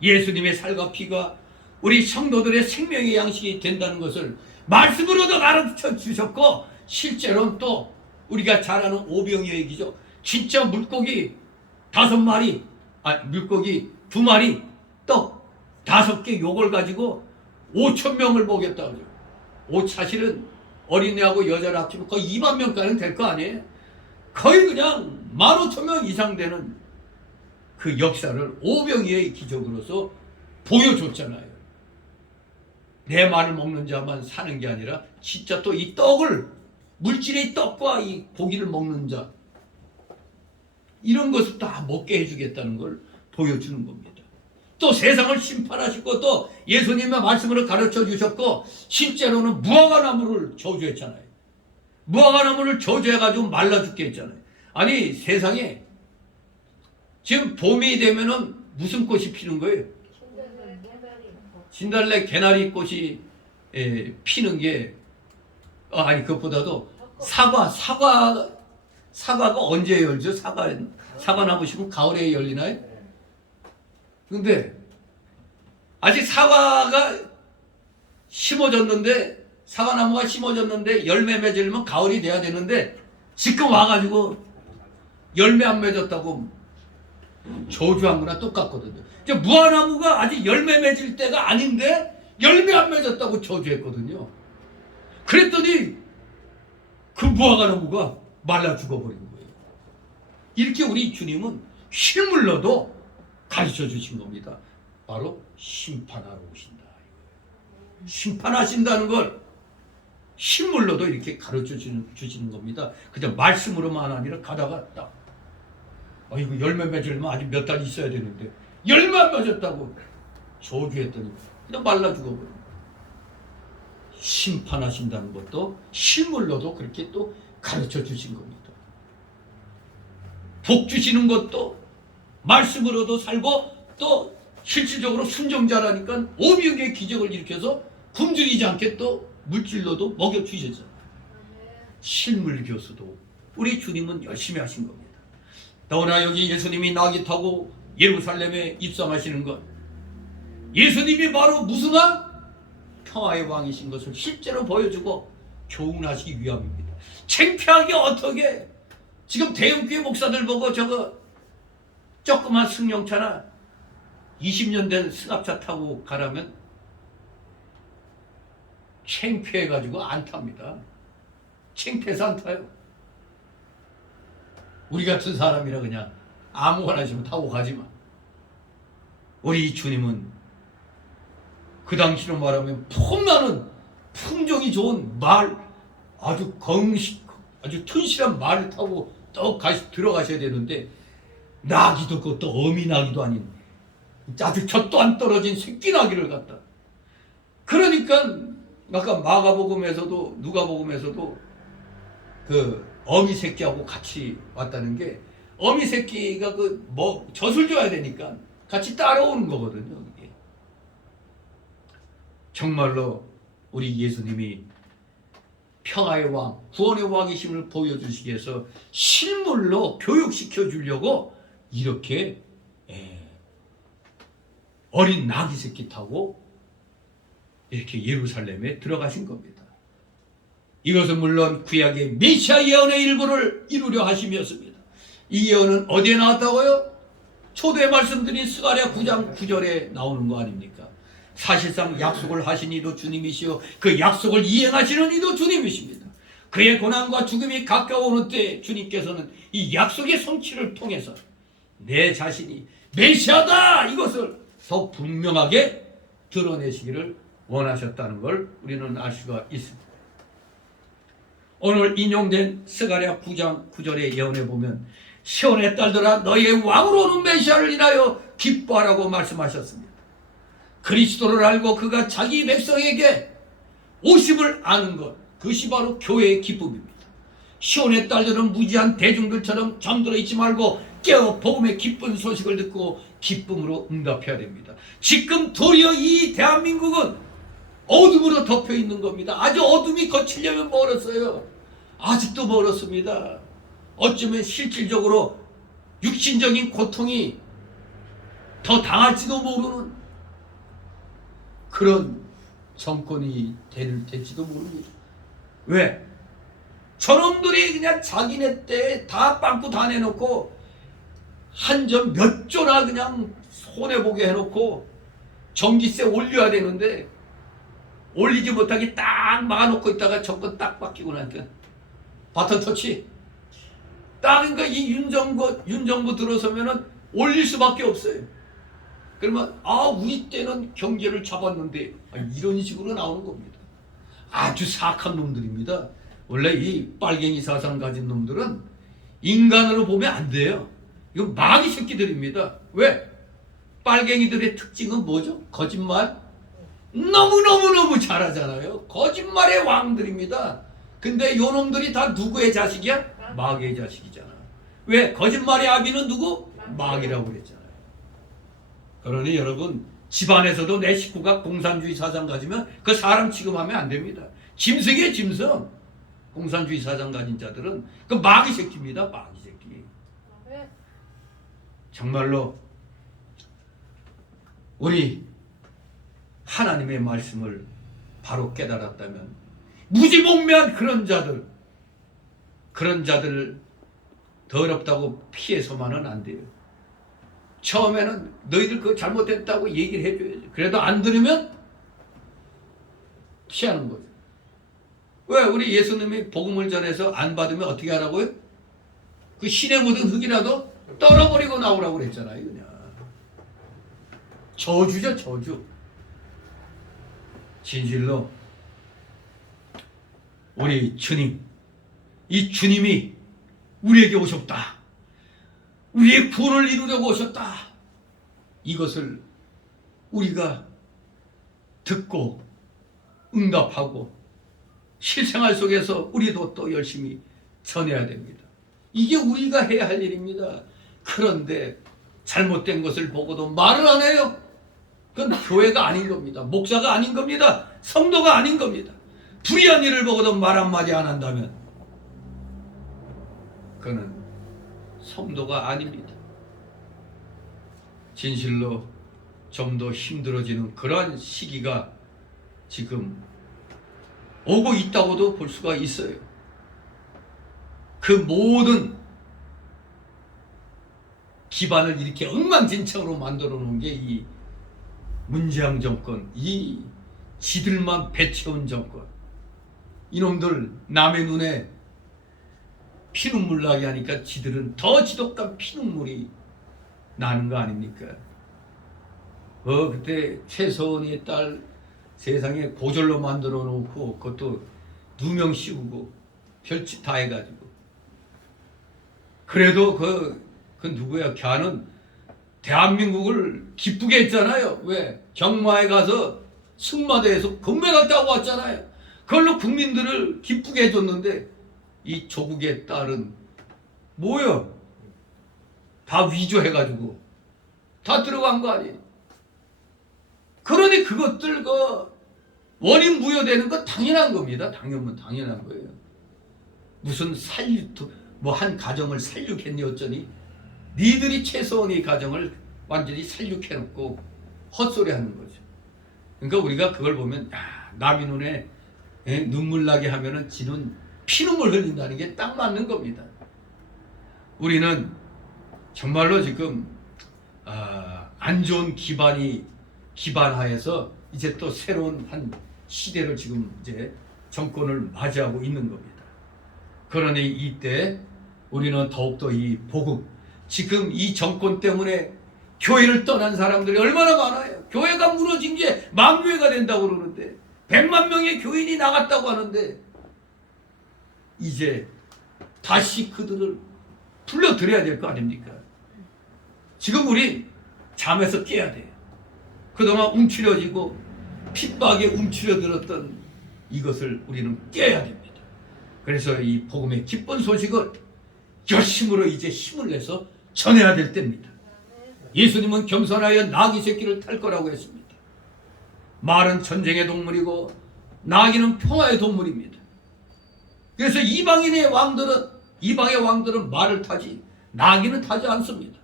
예수님의 살과 피가 우리 성도들의 생명의 양식이 된다는 것을 말씀으로도 가르쳐 주셨고 실제로는 또 우리가 잘 아는 오병이어 얘기죠. 진짜 물고기 5마리, 물고기 2마리, 떡 5개 요걸 가지고 5,000명을 먹였다 그러죠. 사실은 어린애하고 여자를 합치면 거의 2만 명까지는 될 거 아니에요. 거의 그냥 15,000명 이상 되는 그 역사를 오병이어의 기적으로서 보여줬잖아요. 내 말을 먹는 자만 사는 게 아니라 진짜 또 이 떡을 물질의 떡과 이 고기를 먹는 자 이런 것을 다 먹게 해주겠다는 걸 보여주는 겁니다. 또 세상을 심판하시고 또 예수님의 말씀으로 가르쳐 주셨고 실제로는 무화과나무를 저주했잖아요. 무화과나무를 저주해가지고 말라 죽게 했잖아요. 아니 세상에 지금 봄이 되면은 무슨 꽃이 피는 거예요? 진달래 개나리 꽃이 피는 게 그것보다도 사과가 언제 열죠? 사과나무 심으면 가을에 열리나요? 근데 아직 사과가 심어졌는데 사과나무가 심어졌는데 열매 맺으려면 가을이 돼야 되는데 지금 와가지고 열매 안 맺었다고 저주한 거나 똑같거든요. 무화과나무가 아직 열매 맺을 때가 아닌데 열매 안 맺었다고 저주했거든요. 그랬더니 그 무화과나무가 말라 죽어버린 거예요. 이렇게 우리 주님은 실물로도 가르쳐 주신 겁니다. 바로 심판하러 오신다. 심판하신다는 걸 실물로도 이렇게 가르쳐 주시는 겁니다. 그냥 말씀으로만 아니라 가다가 딱 이거 열매 맺으려면 아직 몇 달 있어야 되는데 열매 안 맺었다고 저주했더니 그냥 말라 죽어버린 거예요. 심판하신다는 것도 실물로도 그렇게 또 가르쳐 주신 겁니다. 복 주시는 것도 말씀으로도 살고 또 실질적으로 순종자라니까 오병의 기적을 일으켜서 굶주리지 않게 또 물질로도 먹여주셨잖아요. 실물 교수도 우리 주님은 열심히 하신 겁니다. 더구나 여기 예수님이 나귀 타고 예루살렘에 입성하시는 것, 예수님이 바로 무슨 왕? 평화의 왕이신 것을 실제로 보여주고 교훈하시기 위함입니다. 창피하게 어떻게 지금 대형교회 목사들 보고 저거 조그만 승용차나 20년 된 승합차 타고 가라면 창피해가지고 안 탑니다. 창피해서 안 타요. 우리 같은 사람이라 그냥 아무거나 좀 타고 가지만, 우리 주님은 그 당시로 말하면 폼나는 품종이 좋은 말, 아주 아주 튼실한 말을 타고 또 들어가셔야 되는데, 나귀도 그것도 어미 나귀도 아닌 아주 젖도 안 떨어진 새끼 나귀를 갖다. 그러니까 아까 마가복음에서도 누가복음에서도 그 어미 새끼하고 같이 왔다는 게, 어미 새끼가 그 뭐 젖을 줘야 되니까 같이 따라오는 거거든요. 이게. 정말로 우리 예수님이 평화의 왕, 구원의 왕이심을 보여주시기 위해서 실물로 교육시켜 주려고 이렇게 어린 나귀 새끼 타고 이렇게 예루살렘에 들어가신 겁니다. 이것은 물론 구약의 메시아 예언의 일부를 이루려 하심이었습니다. 이 예언은 어디에 나왔다고요? 초대 말씀드린 스가랴 9장 9절에 나오는 거 아닙니까? 사실상 약속을 하신 이도 주님이시요 그 약속을 이행하시는 이도 주님이십니다. 그의 고난과 죽음이 가까워오는 때 주님께서는 이 약속의 성취를 통해서 내 자신이 메시아다 이것을 더 분명하게 드러내시기를 원하셨다는 걸 우리는 알 수가 있습니다. 오늘 인용된 스가랴 9장 9절의 예언에 보면 시온의 딸들아 너희의 왕으로 오는 메시아를 인하여 기뻐하라고 말씀하셨습니다. 그리스도를 알고 그가 자기 백성에게 오심을 아는 것, 그것이 바로 교회의 기쁨입니다. 시온의 딸들은 무지한 대중들처럼 잠들어 있지 말고 깨어 복음의 기쁜 소식을 듣고 기쁨으로 응답해야 됩니다. 지금 도리어 이 대한민국은 어둠으로 덮여 있는 겁니다. 아주 어둠이 거치려면 멀었어요. 아직도 멀었습니다. 어쩌면 실질적으로 육신적인 고통이 더 당할지도 모르는 그런 정권이 될지도 모릅니다. 왜? 저놈들이 그냥 자기네 때 다 빵꾸 다 내놓고 한 점 몇 조나 그냥 손해보게 해놓고 전기세 올려야 되는데 올리지 못하게 딱 막아놓고 있다가 정권 딱 바뀌고 나니까 바톤 터치 딱. 그러니까 이 윤정부 들어서면은 올릴 수밖에 없어요. 그러면 우리 때는 경제를 잡았는데 이런 식으로 나오는 겁니다. 아주 사악한 놈들입니다. 원래 이 빨갱이 사상 가진 놈들은 인간으로 보면 안 돼요. 이거 마귀 새끼들입니다. 왜? 빨갱이들의 특징은 뭐죠? 거짓말. 너무너무 잘하잖아요. 거짓말의 왕들입니다. 근데 요 놈들이 다 누구의 자식이야? 마귀의 자식이잖아. 왜? 거짓말의 아비는 누구? 마귀라고 그랬잖아요. 그러니 여러분, 집안에서도 내 식구가 공산주의 사상 가지면 그 사람 취급하면 안 됩니다. 짐승이에요, 짐승. 공산주의 사상 가진 자들은 그 마귀 새끼입니다. 마귀 새끼. 정말로 우리 하나님의 말씀을 바로 깨달았다면 무지몽매한 그런 자들 더럽다고 피해서만은 안 돼요. 처음에는 너희들 그거 잘못했다고 얘기를 해줘야죠. 그래도 안 들으면 피하는 거죠. 왜? 우리 예수님이 복음을 전해서 안 받으면 어떻게 하라고요? 그 신에 묻은 흙이라도 떨어버리고 나오라고 그랬잖아요. 그냥 저주죠, 저주. 진실로 우리 주님, 이 주님이 우리에게 오셨다. 우리의 구원을 이루려고 오셨다. 이것을 우리가 듣고 응답하고 실생활 속에서 우리도 또 열심히 전해야 됩니다. 이게 우리가 해야 할 일입니다. 그런데 잘못된 것을 보고도 말을 안 해요. 그건 교회가 아닌 겁니다. 목사가 아닌 겁니다. 성도가 아닌 겁니다. 불의한 일을 보고도 말 한마디 안 한다면 그는 성도가 아닙니다. 진실로 좀 더 힘들어지는 그러한 시기가 지금 오고 있다고도 볼 수가 있어요. 그 모든 기반을 이렇게 엉망진창으로 만들어 놓은 게 이 문재양 정권, 이 지들만 배채운 정권. 이놈들 남의 눈에 피눈물 나게 하니까 지들은 더 지독한 피눈물이 나는 거 아닙니까? 그때 최서원의 딸 세상에 고절로 만들어 놓고 그것도 누명 씌우고 별짓 다 해가지고 그래도 그 누구야? 걔는 대한민국을 기쁘게 했잖아요. 왜? 경마에 가서 승마대에서 금메달 따고 왔잖아요. 그걸로 국민들을 기쁘게 해줬는데 이 조국의 딸은 뭐야? 다 위조해가지고 다 들어간 거 아니에요? 그러니 그것들 원인 부여되는 건 당연한 겁니다. 당연한 거예요. 무슨 한 가정을 살육했니 어쩌니? 니들이 최소한의 가정을 완전히 살육해놓고 헛소리하는 거죠. 그러니까 우리가 그걸 보면 남의 눈에 눈물 나게 하면은 지는 피눈물 흘린다는 게 딱 맞는 겁니다. 우리는 정말로 지금 안 좋은 기반하에서 이제 또 새로운 한 시대를 지금 이제 정권을 맞이하고 있는 겁니다. 그러니 이때 우리는 더욱더 이 복음, 지금 이 정권 때문에 교회를 떠난 사람들이 얼마나 많아요. 교회가 무너진 게 만교회가 된다고 그러는데 100만 명의 교인이 나갔다고 하는데 이제 다시 그들을 불러들여야 될 거 아닙니까? 지금 우리 잠에서 깨야 돼요. 그동안 움츠려지고 핍박에 움츠려들었던 이것을 우리는 깨야 됩니다. 그래서 이 복음의 기쁜 소식을 열심으로 이제 힘을 내서 전해야 될 때입니다. 예수님은 겸손하여 나귀 새끼를 탈 거라고 했습니다. 말은 전쟁의 동물이고 나귀는 평화의 동물입니다. 그래서 이방의 왕들은 말을 타지 나귀는 타지 않습니다.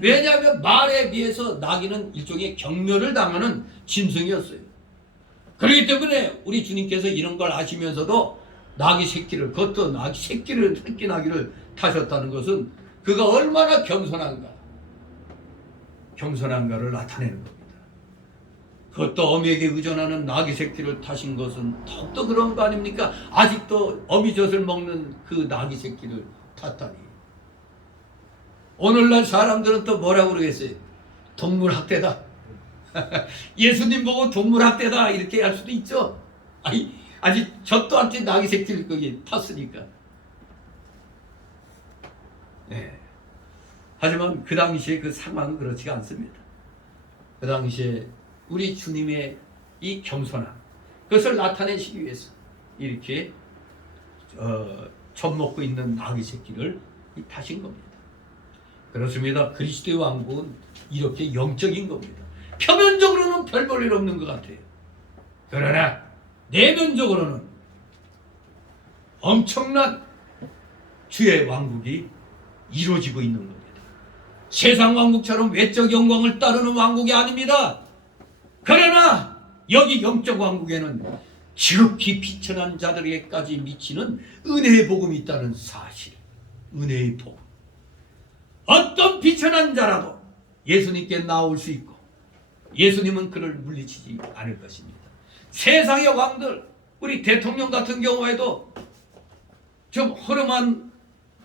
왜냐하면 말에 비해서 나귀는 일종의 경멸을 당하는 짐승이었어요. 그렇기 때문에 우리 주님께서 이런 걸 아시면서도 나귀 새끼를 새끼 나귀를 타셨다는 것은 그가 얼마나 겸손한가를 나타내는 겁니다. 그것도 어미에게 의존하는 나귀 새끼를 타신 것은 더욱더 그런 거 아닙니까? 아직도 어미젖을 먹는 그 나귀 새끼를 탔다니. 오늘날 사람들은 또 뭐라고 그러겠어요? 동물학대다. 예수님 보고 동물학대다 이렇게 할 수도 있죠. 아직 젖도 안 찐 나귀 새끼를 거기 탔으니까. 네. 하지만 그 당시에 그 상황은 그렇지가 않습니다. 그 당시에 우리 주님의 이 겸손함, 그것을 나타내시기 위해서 이렇게 젖 먹고 있는 나귀 새끼를 타신 겁니다. 그렇습니다. 그리스도의 왕국은 이렇게 영적인 겁니다. 표면적으로는 별 볼 일 없는 것 같아요. 그러나 내면적으로는 엄청난 주의 왕국이 이루어지고 있는 겁니다. 세상 왕국처럼 외적 영광을 따르는 왕국이 아닙니다. 그러나 여기 영적 왕국에는 지극히 비천한 자들에게까지 미치는 은혜의 복음이 있다는 사실. 은혜의 복음. 어떤 비천한 자라도 예수님께 나올 수 있고 예수님은 그를 물리치지 않을 것입니다. 세상의 왕들, 우리 대통령 같은 경우에도 좀 허름한,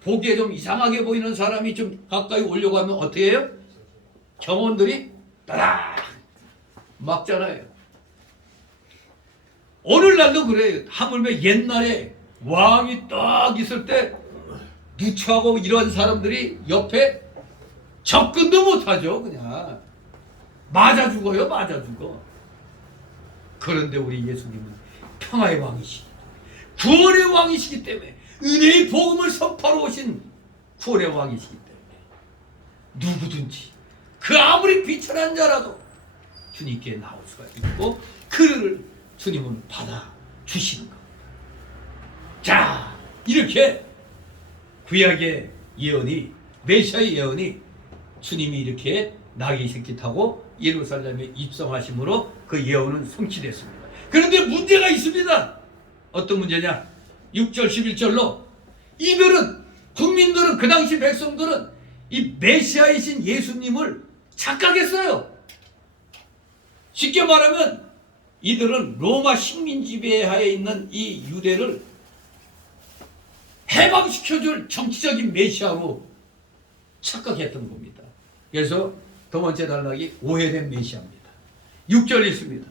보기에 좀 이상하게 보이는 사람이 좀 가까이 오려고 하면 어떻게 해요? 경호원들이 따닥 막잖아요. 오늘날도 그래요. 하물며 옛날에 왕이 딱 있을 때 누추하고 이런 사람들이 옆에 접근도 못하죠. 그냥 맞아 죽어요. 맞아 죽어. 그런데 우리 예수님은 평화의 왕이시기 때문에, 구원의 왕이시기 때문에 은혜의 복음을 선포하러 오신 구원의 왕이시기 때문에 누구든지 그 아무리 비천한 자라도 주님께 나올 수가 있고 그를 주님은 받아주시는 겁니다. 자, 이렇게 구약의 예언이, 메시아의 예언이 주님이 이렇게 나귀 새끼 타고 예루살렘에 입성하심으로 그 예언은 성취됐습니다. 그런데 문제가 있습니다. 어떤 문제냐? 6절 11절로 이들은, 국민들은, 그 당시 백성들은 이 메시아이신 예수님을 착각했어요. 쉽게 말하면 이들은 로마 식민 지배하에 있는 이 유대를 해방시켜줄 정치적인 메시아로 착각했던 겁니다. 그래서 두 번째 단락이 오해된 메시아입니다. 6절 있습니다.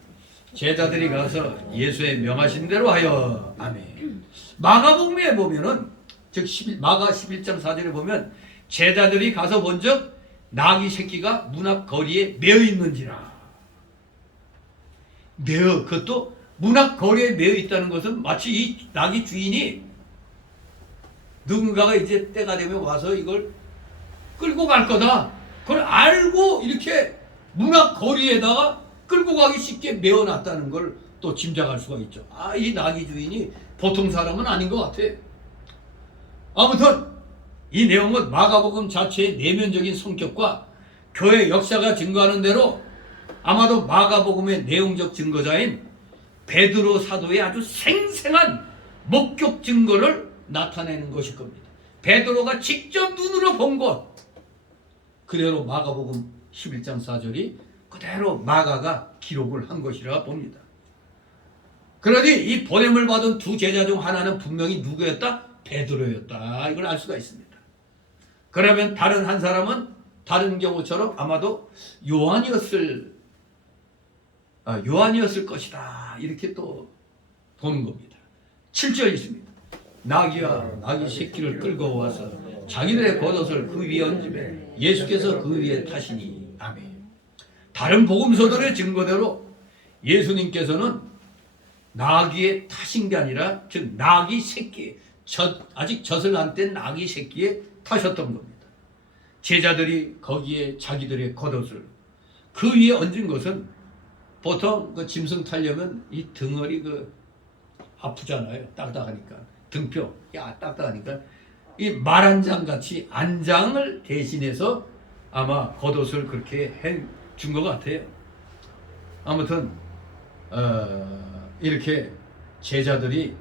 제자들이 가서 예수의 명하신 대로 하여. 아멘. 마가복음에 보면은, 즉 마가 11장 4절에 보면 제자들이 가서 본즉 나귀 새끼가 문 앞 거리에 매어 있는지라. 그것도 문 앞 거리에 매어 있다는 것은 마치 이 나귀 주인이 누군가가 이제 때가 되면 와서 이걸 끌고 갈 거다. 그걸 알고 이렇게 문 앞 거리에다가 끌고 가기 쉽게 메어놨다는 걸 또 짐작할 수가 있죠. 아, 이 나귀 주인이 보통 사람은 아닌 것 같아. 아무튼 이 내용은 마가복음 자체의 내면적인 성격과 교회 역사가 증거하는 대로 아마도 마가복음의 내용적 증거자인 베드로 사도의 아주 생생한 목격 증거를 나타내는 것일 겁니다. 베드로가 직접 눈으로 본 것, 그대로 마가복음 11장 4절이 그대로 마가가 기록을 한 것이라 봅니다. 그러니 이 보냄을 받은 두 제자 중 하나는 분명히 누구였다? 베드로였다. 이걸 알 수가 있습니다. 그러면 다른 한 사람은 다른 경우처럼 아마도 요한이었을 것이다. 이렇게 또 보는 겁니다. 7절 있습니다. 나귀와 나귀 새끼를 끌고 와서 자기들의 겉옷을 그 위에 얹으매 예수께서 그 위에 타시니. 아멘. 다른 복음서들의 증거대로 예수님께서는 나귀에 타신 게 아니라, 즉 나귀 새끼, 아직 젖을 안 뗀 나귀 새끼에 타셨던 겁니다. 제자들이 거기에 자기들의 겉옷을 그 위에 얹은 것은, 보통 그 짐승 타려면 이 등허리 아프잖아요. 딱딱하니까. 등뼈, 딱딱하니까 이 말 한 장 같이 안장을 대신해서 아마 겉옷을 그렇게 해준 것 같아요. 아무튼 이렇게 제자들이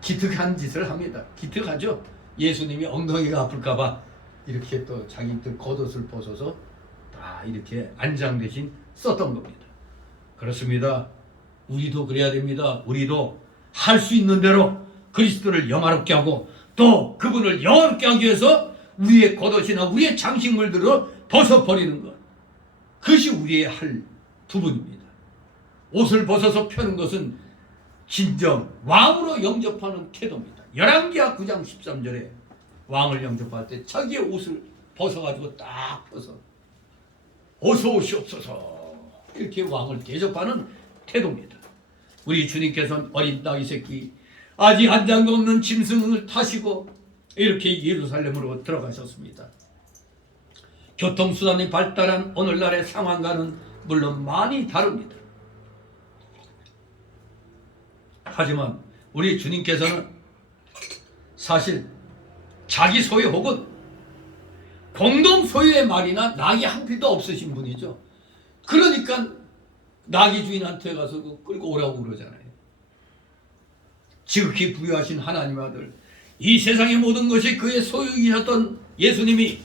기특한 짓을 합니다. 기특하죠. 예수님이 엉덩이가 아플까봐 이렇게 또 자기들 겉옷을 벗어서 다 이렇게 안장 대신 썼던 겁니다. 그렇습니다. 우리도 그래야 됩니다. 우리도 할 수 있는 대로 그리스도를 영화롭게 하고 또 그분을 영화롭게 하기 위해서 우리의 겉옷이나 우리의 장식물들을 벗어버리는 것, 그것이 우리의 할 부분입니다. 옷을 벗어서 펴는 것은 진정 왕으로 영접하는 태도입니다. 열왕기하 9장 13절에 왕을 영접할 때 자기의 옷을 벗어가지고 딱 펴서 어서 오시옵소서 이렇게 왕을 대접하는 태도입니다. 우리 주님께서는 어린 나귀 새끼, 아직 한 장도 없는 짐승을 타시고 이렇게 예루살렘으로 들어가셨습니다. 교통수단이 발달한 오늘날의 상황과는 물론 많이 다릅니다. 하지만 우리 주님께서는 사실 자기 소유 혹은 공동 소유의 말이나 낙이 한 필도 없으신 분이죠. 그러니까 나귀 주인한테 가서 끌고 오라고 그러잖아요. 지극히 부유하신 하나님 아들, 이 세상의 모든 것이 그의 소유이셨던 예수님이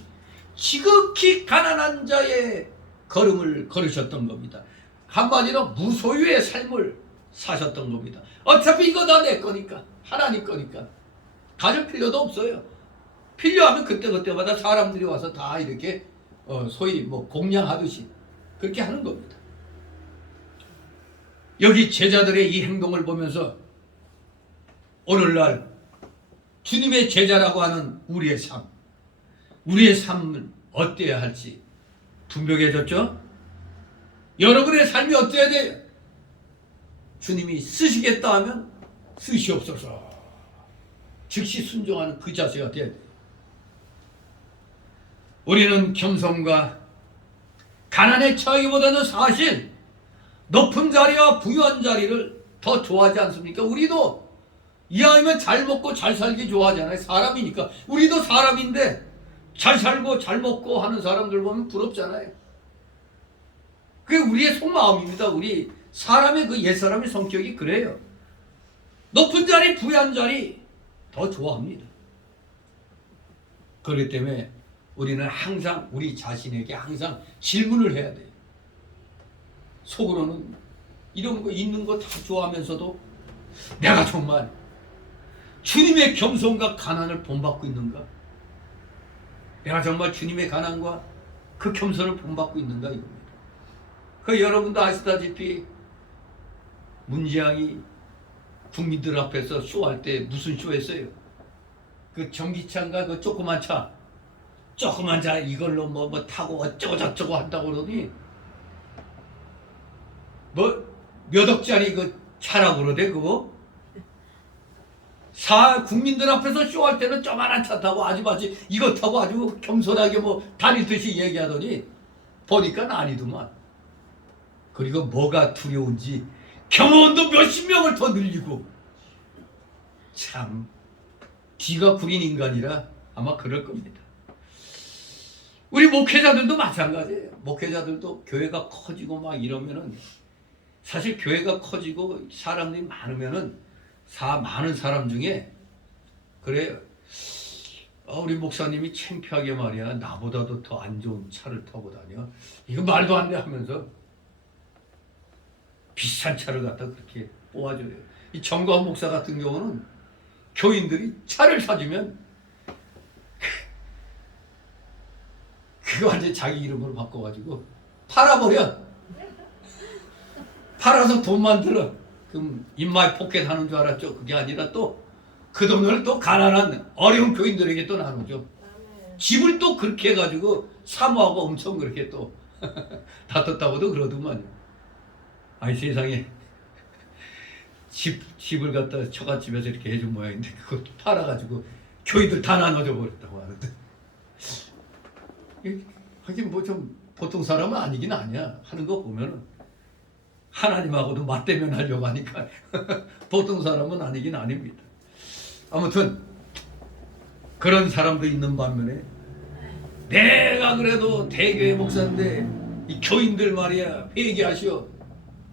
지극히 가난한 자의 걸음을 걸으셨던 겁니다. 한마디로 무소유의 삶을 사셨던 겁니다. 어차피 이거 다 내 거니까, 하나님 거니까 가질 필요도 없어요. 필요하면 그때그때마다 사람들이 와서 다 이렇게 소위 공양하듯이 그렇게 하는 겁니다. 여기 제자들의 이 행동을 보면서 오늘날 주님의 제자라고 하는 우리의 삶은 어때야 할지 분명해졌죠? 여러분의 삶이 어때야 돼요? 주님이 쓰시겠다 하면 쓰시옵소서. 즉시 순종하는 그 자세가 돼야 돼. 우리는 겸손과 가난에 처하기보다는 사실 높은 자리와 부유한 자리를 더 좋아하지 않습니까? 우리도 이왕이면 잘 먹고 잘 살기 좋아하잖아요. 사람이니까. 우리도 사람인데 잘 살고 잘 먹고 하는 사람들 보면 부럽잖아요. 그게 우리의 속마음입니다. 우리 사람의 그 옛사람의 성격이 그래요. 높은 자리, 부유한 자리 더 좋아합니다. 그렇기 때문에 우리는 항상 우리 자신에게 항상 질문을 해야 돼요. 속으로는 이런 거 있는 거 다 좋아하면서도 내가 정말 주님의 겸손과 가난을 본받고 있는가? 내가 정말 주님의 가난과 그 겸손을 본받고 있는가 이겁니다. 그 여러분도 아시다시피 문재양이 국민들 앞에서 쇼할 때 무슨 쇼했어요? 그 전기차인가 그 조그만 차 이걸로 뭐 타고 어쩌고 저쩌고 한다고 그러더니 뭐 몇 억짜리 그 차라고 그러대 그거? 국민들 앞에서 쇼할 때는 조그만한 차 타고 아주 이거 타고 아주 겸손하게 뭐 다닐 듯이 얘기하더니 보니까 아니더만. 그리고 뭐가 두려운지 경호원도 몇십 명을 더 늘리고 참 뒤가 구린 인간이라 아마 그럴 겁니다. 우리 목회자들도 마찬가지예요. 목회자들도 교회가 커지고 막 이러면은 사실 교회가 커지고 사람들이 많으면은 많은 사람 중에 그래 우리 목사님이 창피하게 말이야 나보다도 더 안 좋은 차를 타고 다녀 이거 말도 안 돼 하면서 비싼 차를 갖다 그렇게 뽑아줘요. 이 정광 목사 같은 경우는 교인들이 차를 사주면 그거 완전 자기 이름으로 바꿔가지고 팔아버려. 팔아서 돈 만들어. 그럼 인마이 포켓 하는 줄 알았죠. 그게 아니라 또 그 돈을 또 가난한 어려운 교인들에게 또 나누죠. 집을 또 그렇게 해가지고 사모하고 엄청 그렇게 또 다퉜다고도 그러더만요. 아이 세상에 집을 갖다 처갓집에서 이렇게 해준 모양인데 그것도 팔아가지고 교인들 다 나눠줘 버렸다고 하는데 하긴 뭐 좀 보통 사람은 아니긴 아니야. 하는 거 보면은 하나님하고도 맞대면 하려고 하니까 보통 사람은 아니긴 아닙니다. 아무튼 그런 사람도 있는 반면에 내가 그래도 대교회 목사인데 이 교인들 말이야 회개하시오.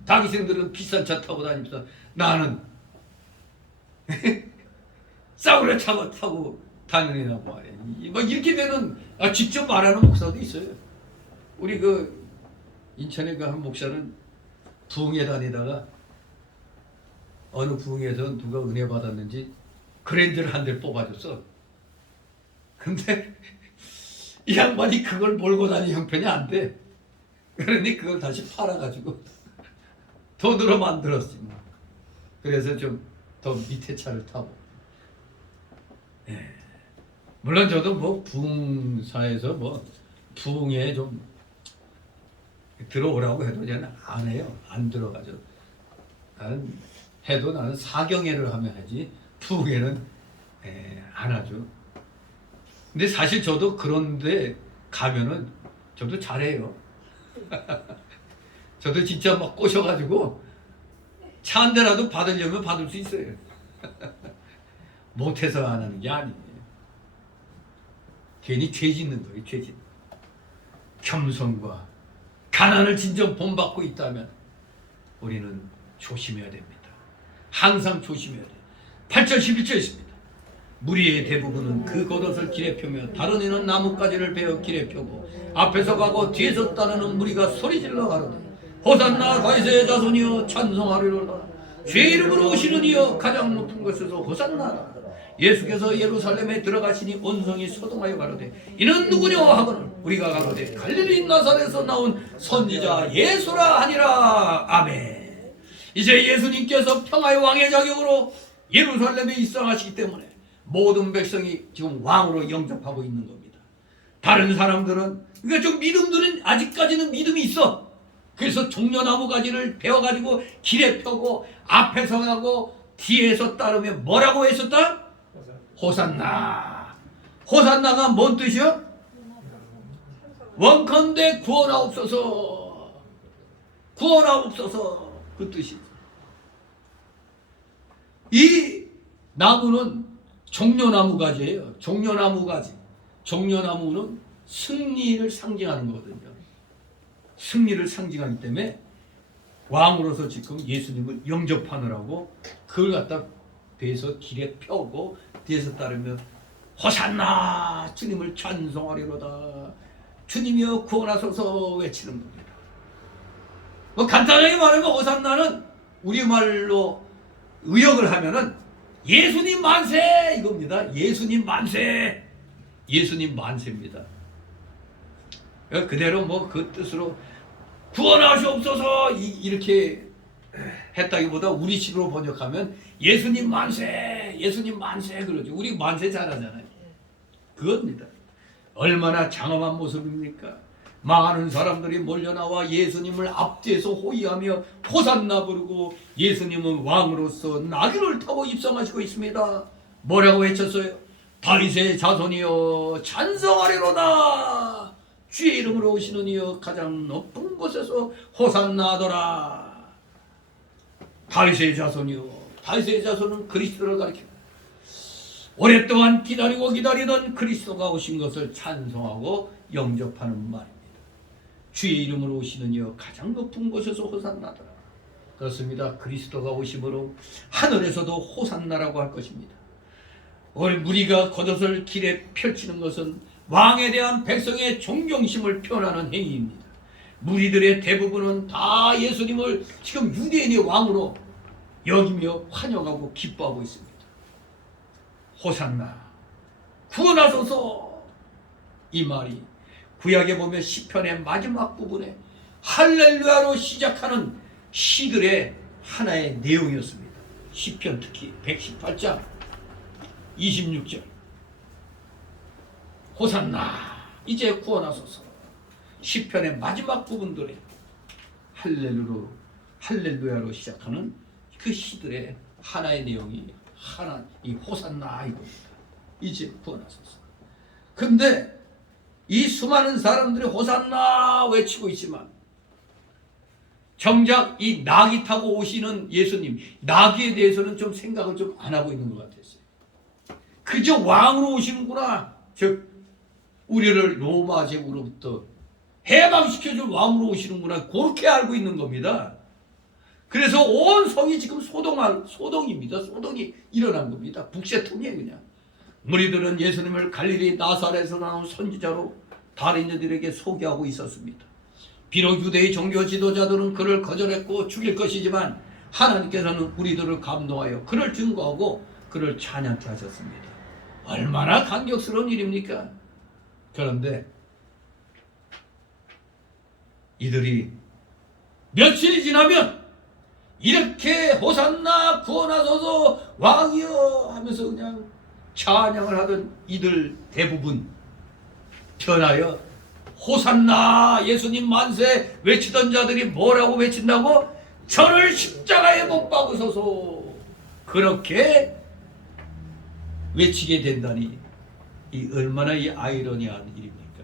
당신들은 비싼 차 타고 다닙니다. 나는 싸구려 타고 다니느냐고 말이야. 막 이렇게 되는 직접 말하는 목사도 있어요. 우리 그 인천에 그 한 목사는 부흥회 다니다가 어느 부흥회에서 누가 은혜 받았는지 그랜저를 한 대를 뽑아줬어. 근데 이 양반이 그걸 몰고 다니는 형편이 안 돼. 그러니 그걸 다시 팔아가지고 돈으로 만들었지. 그래서 좀 더 밑에 차를 타고. 예. 물론 저도 뭐 부흥사에서 뭐 부흥회에 좀 들어오라고 해도 저는 안 해요. 안 들어가죠. 나는 해도 나는 사경회를 하면 하지 부흥회는 안 하죠. 근데 사실 저도 그런데 가면은 저도 잘해요. 저도 진짜 막 꼬셔가지고 차 한 대라도 받으려면 받을 수 있어요. 못해서 안 하는 게 아니에요. 괜히 죄 짓는 거예요. 죄 짓는. 겸손과 가난을 진정 본받고 있다면 우리는 조심해야 됩니다. 항상 조심해야 돼요. 8절 11절 있습니다. 무리의 대부분은 그 겉옷을 길에 펴며 다른 이는 나뭇가지를 베어 길에 펴고 앞에서 가고 뒤에서 따르는 무리가 소리질러 가로되 호산나 다윗의 자손이여 찬송하리로다. 주의 이름으로 오시는 이여 가장 높은 곳에서 호산나. 예수께서 예루살렘에 들어가시니 온 성이 소동하여 가로되 이는 누구냐 하거늘 우리가 가로되 갈릴리 나사렛에서 나온 선지자 예수라 하니라. 아멘. 이제 예수님께서 평화의 왕의 자격으로 예루살렘에 입성하시기 때문에 모든 백성이 지금 왕으로 영접하고 있는 겁니다. 다른 사람들은 그러니까 좀 믿음들은 아직까지는 믿음이 있어. 그래서 종려나무 가지를 베어가지고 길에 펴고 앞에서 가고 뒤에서 따르면 뭐라고 했었다? 호산나. 호산나가 뭔 뜻이요? 원컨대 구원하옵소서. 구원하옵소서. 그 뜻이죠. 이 나무는 종려나무 가지예요. 종려나무 가지. 종려나무는 승리를 상징하는 거거든요. 승리를 상징하기 때문에 왕으로서 지금 예수님을 영접하느라고 그걸 갖다 배에서 길에 펴고 뒤에서 따르며 호산나 주님을 찬송하리로다. 주님이여 구원하소서 외치는 겁니다. 뭐 간단하게 말하면 호산나는 우리말로 의역을 하면은 예수님 만세 이겁니다. 예수님 만세. 예수님 만세입니다. 그대로 뭐 그 뜻으로 구원하시옵소서 이렇게 했다기보다 우리식으로 번역하면 예수님 만세, 예수님 만세 그러죠. 우리 만세 잘하잖아요. 그겁니다. 얼마나 장엄한 모습입니까? 많은 사람들이 몰려나와 예수님을 앞뒤에서 호위하며 호산나 부르고 예수님은 왕으로서 나귀를 타고 입성하시고 있습니다. 뭐라고 외쳤어요? 다윗의 자손이여 찬송하리로다. 주의 이름으로 오시는 이여 가장 높은 곳에서 호산나더라. 다윗의 자손이여. 다윗의 자손은 그리스도를 가리킵니다. 오랫동안 기다리고 기다리던 그리스도가 오신 것을 찬송하고 영접하는 말입니다. 주의 이름으로 오시는 이여 가장 높은 곳에서 호산나더라. 그렇습니다. 그리스도가 오심으로 하늘에서도 호산나라고 할 것입니다. 오늘 무리가 겉옷을 길에 펼치는 것은 왕에 대한 백성의 존경심을 표현하는 행위입니다. 무리들의 대부분은 다 예수님을 지금 유대인의 왕으로 여기며 환영하고 기뻐하고 있습니다. 호산나 구원하소서. 이 말이 구약에 보면 시편의 마지막 부분에 할렐루야로 시작하는 시들의 하나의 내용이었습니다. 시편 특히 118장 26절 호산나 이제 구원하소서. 시편의 마지막 부분들에 할렐루야로 시작하는 그 시들의 하나의 내용이 하나 이 호산나 이겁니다. 이제 구원하소서. 근데 이 수많은 사람들이 호산나 외치고 있지만 정작 이 나귀 타고 오시는 예수님 나귀에 대해서는 좀 생각을 좀 안 하고 있는 것 같았어요. 그저 왕으로 오시는구나. 즉 우리를 로마 제국으로부터 해방시켜줄 왕으로 오시는구나. 그렇게 알고 있는 겁니다. 그래서 온 성이 지금 소동입니다. 소동이 일어난 겁니다. 북새통이에요 그냥. 무리들은 예수님을 갈릴리 나사렛에서 나온 선지자로 다른 이들에게 소개하고 있었습니다. 비록 유대의 종교 지도자들은 그를 거절했고 죽일 것이지만 하나님께서는 우리들을 감동하여 그를 증거하고 그를 찬양케 하셨습니다. 얼마나 감격스러운 일입니까? 그런데 이들이 며칠이 지나면 이렇게 호산나 구원하소서 왕이여 하면서 그냥 찬양을 하던 이들 대부분 변하여 호산나 예수님 만세 외치던 자들이 뭐라고 외친다고? 저를 십자가에 못 박으소서. 그렇게 외치게 된다니 이 얼마나 이 아이러니한 일입니까?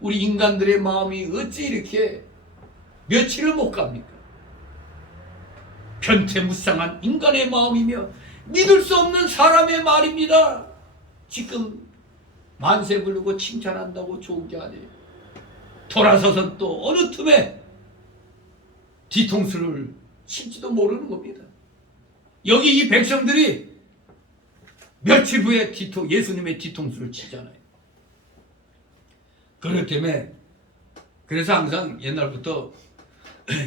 우리 인간들의 마음이 어찌 이렇게 며칠을 못 갑니까? 변태무쌍한 인간의 마음이며 믿을 수 없는 사람의 말입니다. 지금 만세 부르고 칭찬한다고 좋은 게 아니에요. 돌아서선 또 어느 틈에 뒤통수를 칠지도 모르는 겁니다. 여기 이 백성들이 며칠 후에 예수님의 뒤통수를 치잖아요. 그렇기 때문에 그래서 항상 옛날부터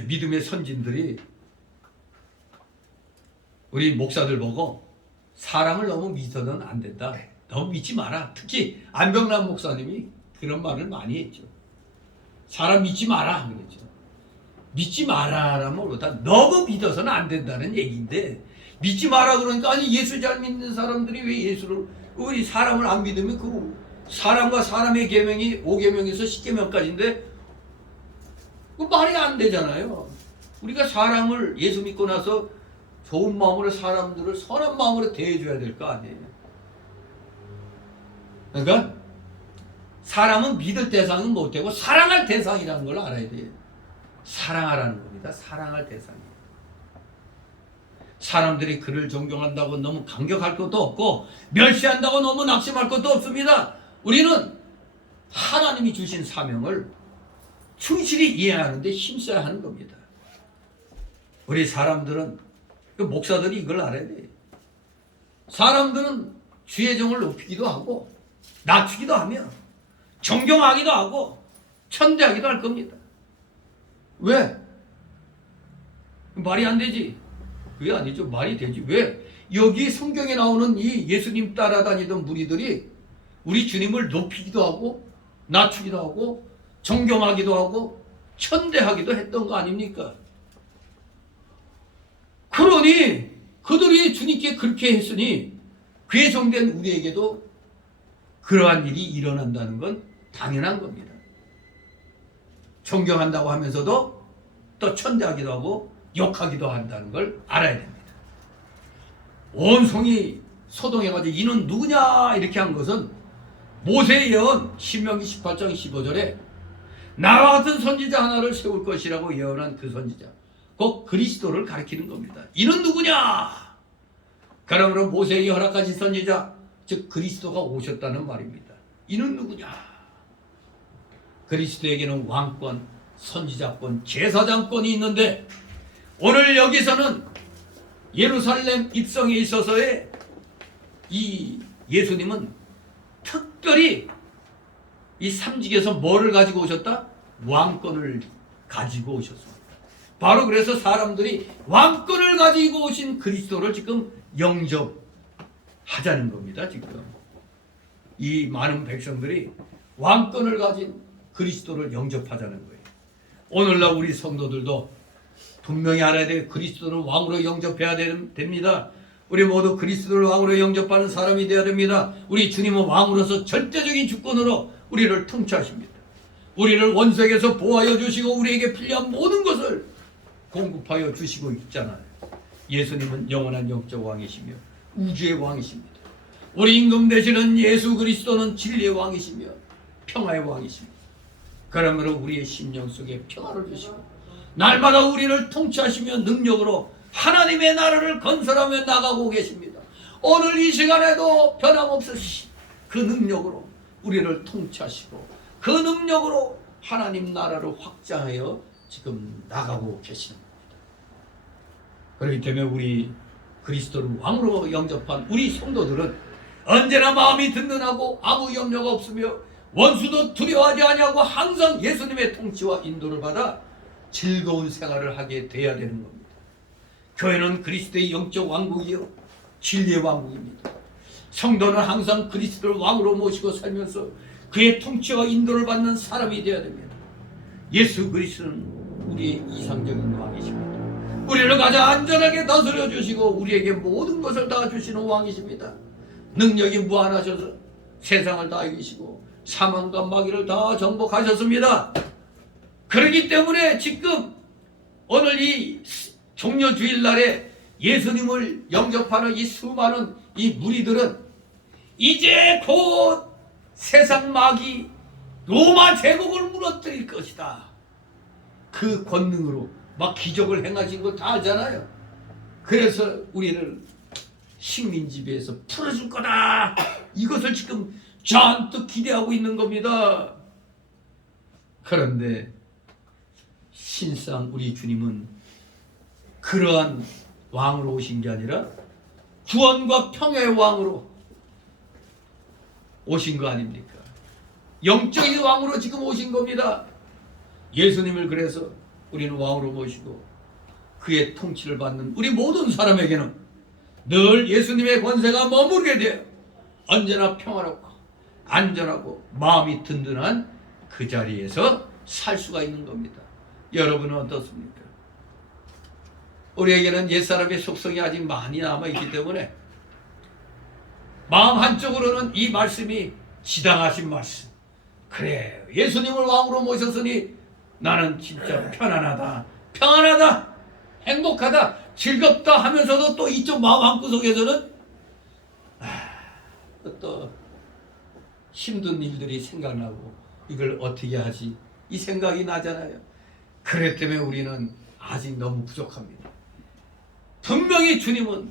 믿음의 선진들이 우리 목사들 보고 사람을 너무 믿어서는 안 된다. 너무 믿지 마라. 특히 안병남 목사님이 그런 말을 많이 했죠. 사람 믿지 마라 그랬죠. 믿지 마라라면 모르다 너무 믿어서는 안 된다는 얘기인데 믿지 마라 그러니까 아니 예수 잘 믿는 사람들이 왜 예수를 우리 사람을 안 믿으면 그 사람과 사람의 계명이 5계명에서 10계명까지인데 그 말이 안 되잖아요. 우리가 사람을 예수 믿고 나서 좋은 마음으로 사람들을 선한 마음으로 대해줘야 될 거 아니에요. 그러니까 사람은 믿을 대상은 못 되고 사랑할 대상이라는 걸 알아야 돼요. 사랑하라는 겁니다. 사랑할 대상이에요. 사람들이 그를 존경한다고 너무 감격할 것도 없고 멸시한다고 너무 낙심할 것도 없습니다. 우리는 하나님이 주신 사명을 충실히 이해하는데 힘써야 하는 겁니다. 우리 사람들은, 목사들이 이걸 알아야 돼요. 사람들은 주의 정을 높이기도 하고 낮추기도 하며 존경하기도 하고 천대하기도 할 겁니다. 왜? 말이 안 되지. 그게 아니죠. 말이 되지. 왜? 여기 성경에 나오는 이 예수님 따라다니던 무리들이 우리 주님을 높이기도 하고 낮추기도 하고 존경하기도 하고 천대하기도 했던 거 아닙니까? 그러니 그들이 주님께 그렇게 했으니 그의 종된 우리에게도 그러한 일이 일어난다는 건 당연한 겁니다. 존경한다고 하면서도 또 천대하기도 하고 욕하기도 한다는 걸 알아야 됩니다. 온 성이 소동해가지고 이는 누구냐 이렇게 한 것은 모세의 예언 신명기 18장 15절에 나와 같은 선지자 하나를 세울 것이라고 예언한 그 선지자, 곧 그리스도를 가리키는 겁니다. 이는 누구냐? 그러므로 모세의 허락하신 선지자, 즉 그리스도가 오셨다는 말입니다. 이는 누구냐? 그리스도에게는 왕권, 선지자권, 제사장권이 있는데 오늘 여기서는 예루살렘 입성에 있어서의 이 예수님은 특별히 이 삼직에서 뭐를 가지고 오셨다? 왕권을 가지고 오셨습니다. 바로 그래서 사람들이 왕권을 가지고 오신 그리스도를 지금 영접하자는 겁니다. 지금 이 많은 백성들이 왕권을 가진 그리스도를 영접하자는 거예요. 오늘날 우리 성도들도 분명히 알아야 돼. 그리스도를 왕으로 영접해야 됩니다. 우리 모두 그리스도를 왕으로 영접하는 사람이 되어야 됩니다. 우리 주님은 왕으로서 절대적인 주권으로 우리를 통치하십니다. 우리를 원색에서 보호하여 주시고 우리에게 필요한 모든 것을 공급하여 주시고 있잖아요. 예수님은 영원한 영적 왕이시며 우주의 왕이십니다. 우리 임금 되시는 예수 그리스도는 진리의 왕이시며 평화의 왕이십니다. 그러므로 우리의 심령 속에 평화를 주시고 날마다 우리를 통치하시며 능력으로 하나님의 나라를 건설하며 나가고 계십니다. 오늘 이 시간에도 변함없으시 그 능력으로 우리를 통치하시고 그 능력으로 하나님 나라를 확장하여 지금 나가고 계시는 겁니다. 그렇기 때문에 우리 그리스도를 왕으로 영접한 우리 성도들은 언제나 마음이 든든하고 아무 염려가 없으며 원수도 두려워하지 아니하고 항상 예수님의 통치와 인도를 받아 즐거운 생활을 하게 돼야 되는 겁니다. 교회는 그리스도의 영적 왕국이요 진리의 왕국입니다. 성도는 항상 그리스도를 왕으로 모시고 살면서 그의 통치와 인도를 받는 사람이 되어야 됩니다. 예수 그리스도는 우리의 이상적인 왕이십니다. 우리를 가장 안전하게 다스려 주시고 우리에게 모든 것을 다 주시는 왕이십니다. 능력이 무한하셔서 세상을 다 이기시고 사망과 마귀를 다 정복하셨습니다. 그렇기 때문에 지금 오늘 이 종려주일날에 예수님을 영접하는 이 수많은 이 무리들은 이제 곧 세상 마귀 로마 제국을 무너뜨릴 것이다. 그 권능으로 막 기적을 행하신 거 다 알잖아요. 그래서 우리를 식민지배에서 풀어줄 거다. 이것을 지금 잔뜩 기대하고 있는 겁니다. 그런데 신상 우리 주님은 그러한 왕으로 오신 게 아니라 구원과 평화의 왕으로 오신 거 아닙니까? 영적인 왕으로 지금 오신 겁니다. 예수님을 그래서 우리는 왕으로 모시고 그의 통치를 받는 우리 모든 사람에게는 늘 예수님의 권세가 머무르게 돼요. 언제나 평화롭고 안전하고 마음이 든든한 그 자리에서 살 수가 있는 겁니다. 여러분은 어떻습니까? 우리에게는 옛사람의 속성이 아직 많이 남아있기 때문에 마음 한쪽으로는 이 말씀이 지당하신 말씀, 그래 예수님을 왕으로 모셨으니 나는 진짜 편안하다, 평안하다, 행복하다, 즐겁다 하면서도 또 이쪽 마음 한구석에서는 또 힘든 일들이 생각나고 이걸 어떻게 하지? 이 생각이 나잖아요. 그랬기 때문에 우리는 아직 너무 부족합니다. 분명히 주님은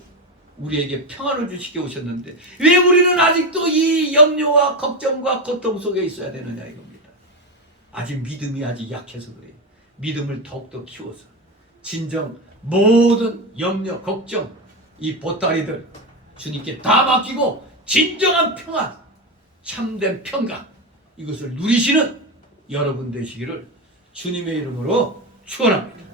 우리에게 평안을 주시게 오셨는데 왜 우리는 아직도 이 염려와 걱정과 고통 속에 있어야 되느냐 이겁니다. 아직 믿음이 아직 약해서 그래요. 믿음을 더욱더 키워서 진정 모든 염려, 걱정, 이 보따리들 주님께 다 맡기고 진정한 평안, 참된 평강 이것을 누리시는 여러분 되시기를 주님의 이름으로 축원합니다.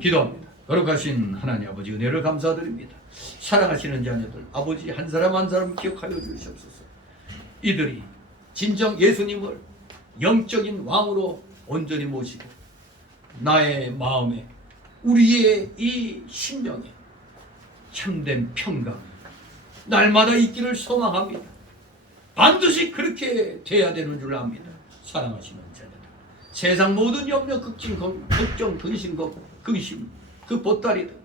기도합니다. 거룩하신 하나님 아버지 은혜를 감사드립니다. 사랑하시는 자녀들 아버지 한 사람 한 사람 기억하여 주시옵소서. 이들이 진정 예수님을 영적인 왕으로 온전히 모시고 나의 마음에 우리의 이 심령에 참된 평강 날마다 있기를 소망합니다. 반드시 그렇게 돼야 되는 줄 압니다. 사랑하시는 자녀들 세상 모든 염려, 걱정, 근심, 근심 그 보따리들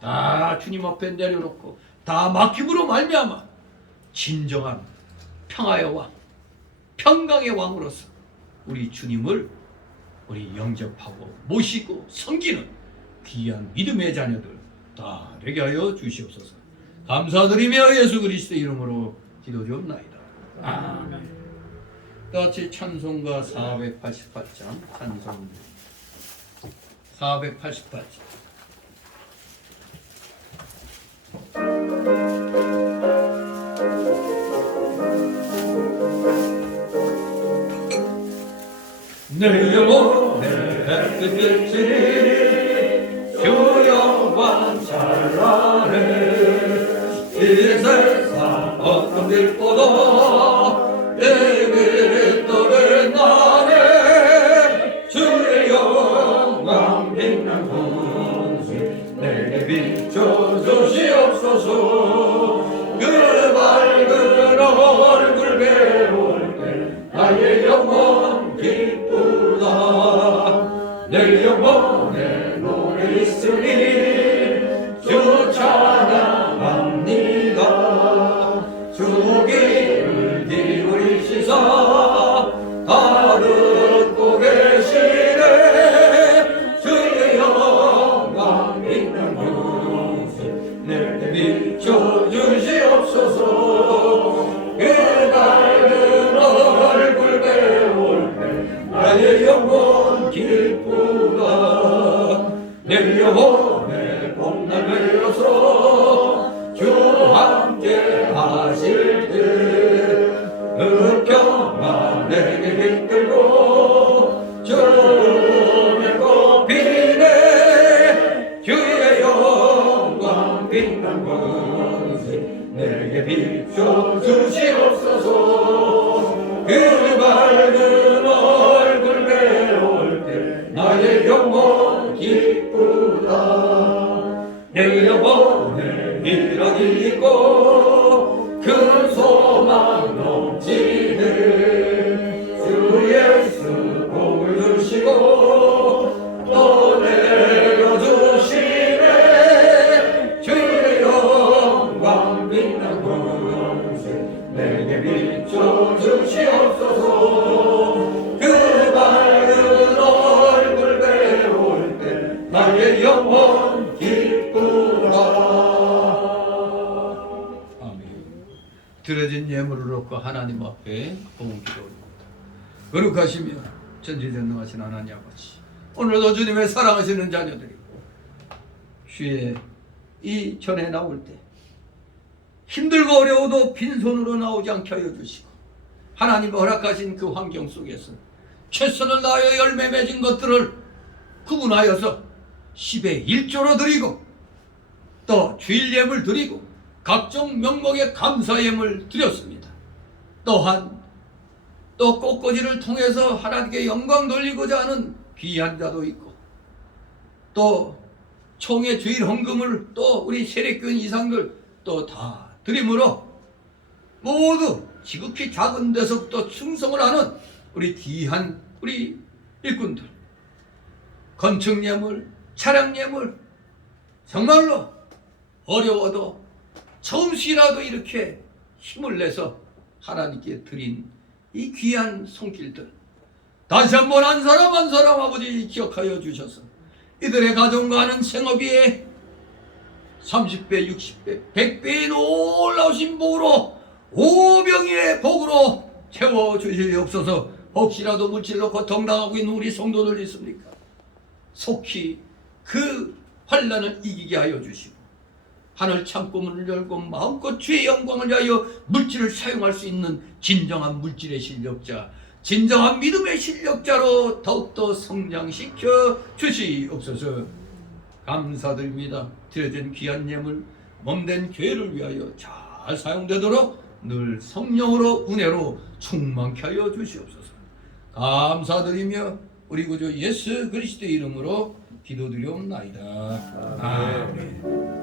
다 주님 앞에 내려놓고 다 맡김으로 말미암아 진정한 평화의 왕, 평강의 왕으로서 우리 주님을 우리 영접하고 모시고 섬기는 귀한 믿음의 자녀들 다 되게 하여 주시옵소서. 감사드리며 예수 그리스도의 이름으로 기도드리옵나이다. 아멘. 같이 찬송가 488장 찬송 488장 내 영혼에 햇빛이 주 영광 찬란해 이 세상 어떤 빛보다 내 빛도를 나네 주의 영광 빛난 곳에 내게 비춰주시옵소서. 그 밝은 얼굴 배울 때 나의 영혼 기쁘다. 내 영혼에 노래 있으니 주 찬양합니다. 주 귀를 기울이시사 다 듣고 계시네. 주의 영광 빛난 곳에 내게 비춰주시옵소서. 그 밝은 얼굴 배울 때 나의 영혼 기쁘다. 내 영혼에 봄날 내려서 주 함께 하실 때그 평화 내게 이끌고 주의 꽃피네. 주의 영광 빛난 곳에 내게 비춰주시옵소서. 그 밝은 얼굴 배울 때 나의 영혼 기쁘다. 내 영혼에 희락이 있고 큰 소망 넘치네. 주 예수 복을 주시고 또 내려주시네. 주의 영광 빛난 곳에 내게 비춰주시옵소서. 그 밝은 얼굴 배울 때 나의 영혼 기쁘다. 드려진 예물을 놓고 하나님 앞에 봉헌 기도합니다. 거룩하시며 전지전능하신 하나님 아버지, 오늘도 주님의 사랑하시는 자녀들이 주의 이 전에 나올 때 힘들고 어려워도 빈손으로 나오지 않게 하여 주시고 하나님 허락하신 그 환경 속에서 최선을 다하여 열매 맺은 것들을 구분하여서 10의 1조로 드리고 또 주일 예물 드리고 각종 명목의 감사 예물 드렸습니다. 또한 또 꽃꽂이를 통해서 하나님께 영광 돌리고자 하는 귀한 자도 있고 또 총회 주일 헌금을 또 우리 세례교인 이상들 또 다 드림으로 모두 지극히 작은 데서부터 충성을 하는 우리 귀한 우리 일꾼들 건축 예물, 차량 예물 정말로 어려워도 조금씩이라도 이렇게 힘을 내서 하나님께 드린 이 귀한 손길들 다시 한번 한 사람 한 사람 아버지 기억하여 주셔서 이들의 가정과 하는 생업이 30배, 60배, 100배의 놀라우신 복으로 오병이의 복으로 채워주시옵소서. 혹시라도 물질로 고통당하고 있는 우리 성도들 있습니까? 속히 그 환난을 이기게 하여 주시고 하늘 창고문을 열고 마음껏 주의 영광을 위하여 물질을 사용할 수 있는 진정한 물질의 실력자, 진정한 믿음의 실력자로 더욱더 성장시켜 주시옵소서. 감사드립니다. 드려진 귀한 예물 몸된 교회를 위하여 잘 사용되도록 늘 성령으로 은혜로 충만케 하여 주시옵소서. 감사드리며 우리 구주 예수 그리스도의 이름으로 기도드리옵나이다. 아멘.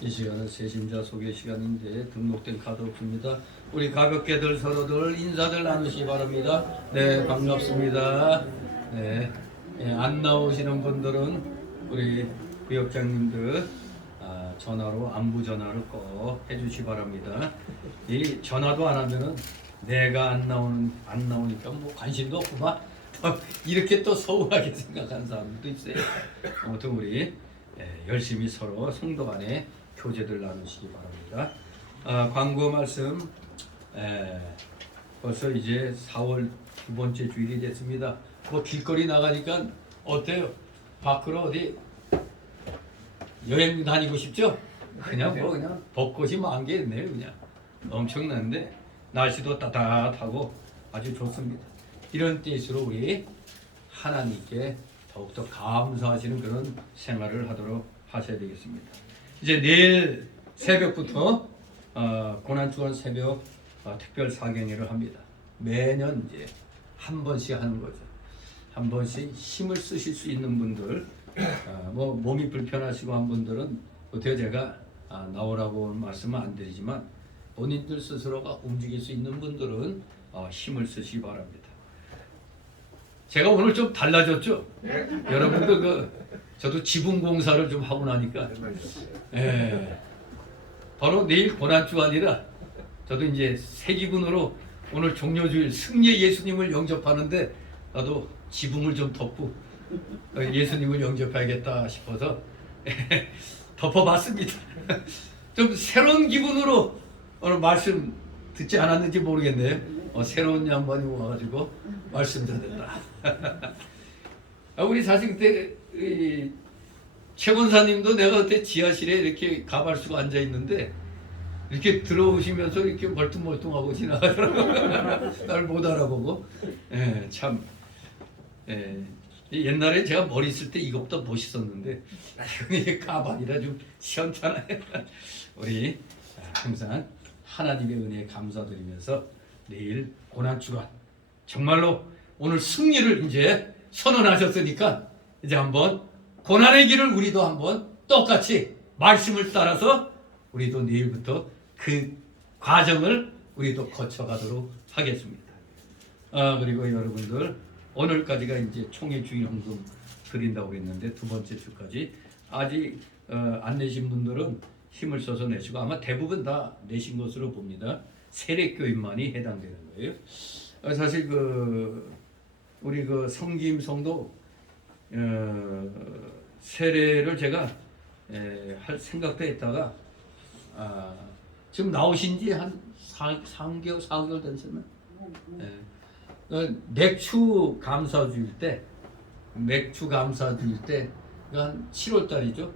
이 시간은 세심자 소개 시간인데 등록된 카드 없습니다. 우리 가볍게들 서로들 인사들 나누시기 바랍니다. 네, 반갑습니다. 네, 안 나오시는 분들은 우리 부역장님들 전화로 안부 전화를 꼭 해주시기 바랍니다. 이 전화도 안 하면은 내가 안 나오니까 뭐 관심도 없구만. 이렇게 또 서운하게 생각하는 사람들도 있어요. 아무튼 우리 열심히 서로 성도 간에 교제들 나누시기 바랍니다. 광고 말씀. 벌써 이제 4월 두 번째 주일이 됐습니다. 뭐 길거리 나가니까 어때요? 밖으로 어디 여행 다니고 싶죠? 그냥 벚꽃이 만개 있네요. 그냥 엄청난데 날씨도 따뜻하고 아주 좋습니다. 이런 때일수록 우리 하나님께 더욱더 감사하시는 그런 생활을 하도록 하셔야 되겠습니다. 이제 내일 새벽부터 고난주간 새벽 특별 사경회를 합니다. 매년 이제 한 번씩 하는 거죠. 한 번씩 힘을 쓰실 수 있는 분들, 뭐 몸이 불편하시고 한 분들은 어떻게 제가 나오라고 말씀은 안 드리지만 본인들 스스로가 움직일 수 있는 분들은 힘을 쓰시기 바랍니다. 제가 오늘 좀 달라졌죠? 여러분들 저도 지붕 공사를 좀 하고 나니까 바로 내일 고난주간이라 저도 이제 새 기분으로 오늘 종료주일 승리의 예수님을 영접하는데 나도 지붕을 좀 덮고 예수님을 영접해야겠다 싶어서 덮어봤습니다. 좀 새로운 기분으로 오늘 말씀 듣지 않았는지 모르겠네요. 새로운 양반이 와가지고 말씀 듣는다. 우리 사실 그때 최 권사님도 내가 그때 지하실에 이렇게 가발수고 앉아 있는데 이렇게 들어오시면서 이렇게 멀뚱멀뚱하고 지나가더라고요. 날 못 알아보고. 참. 옛날에 제가 머리 쓸 때 이것보다 멋있었는데 이게 가발이라 좀 시원찮아요. 우리 항상 하나님의 은혜에 감사드리면서 내일 고난주간 정말로 오늘 승리를 이제 선언하셨으니까 이제 한번 고난의 길을 우리도 한번 똑같이 말씀을 따라서 우리도 내일부터 그 과정을 우리도 거쳐가도록 하겠습니다. 그리고 여러분들 오늘까지가 이제 총회 주일헌금 드린다고 했는데 두 번째 주까지 아직 안 내신 분들은 힘을 써서 내시고 아마 대부분 다 내신 것으로 봅니다. 세례교인만이 해당되는 거예요. 사실 우리 성김 성도 세례를 제가 할 생각도 했다가 지금 나오신 지 한 3개월, 4개월 됐으면 맥주 감사주일 때 한 7월 달이죠.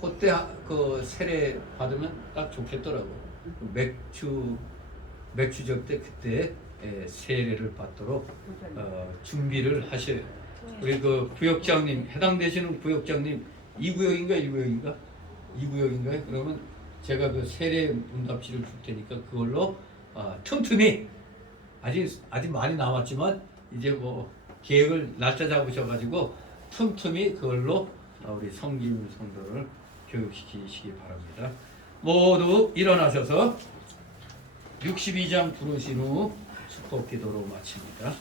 그때 그 세례 받으면 딱 좋겠더라고. 맥주 접대 그때 세례를 받도록 준비를 하셔요. 우리 그 구역장님, 해당되시는 구역장님 2구역인가 1구역인가? 2구역인가요? 그러면 제가 그 세례 응답지를 줄 테니까 그걸로 틈틈이 아직 많이 남았지만 이제 뭐 계획을 날짜 잡으셔가지고 틈틈이 그걸로 우리 성김 성도를 교육시키시기 바랍니다. 모두 일어나셔서 62장 부르신 후 축복 기도로 마칩니다.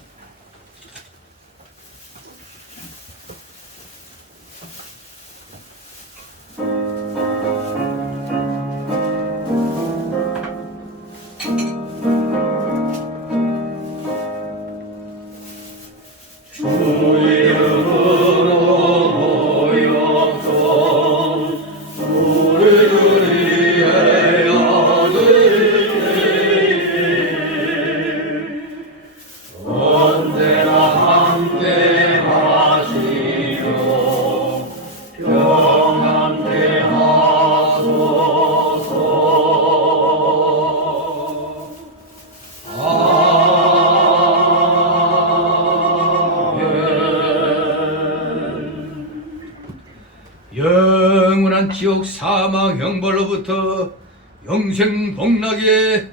영원한 지옥 사망 형벌로부터 영생 복락의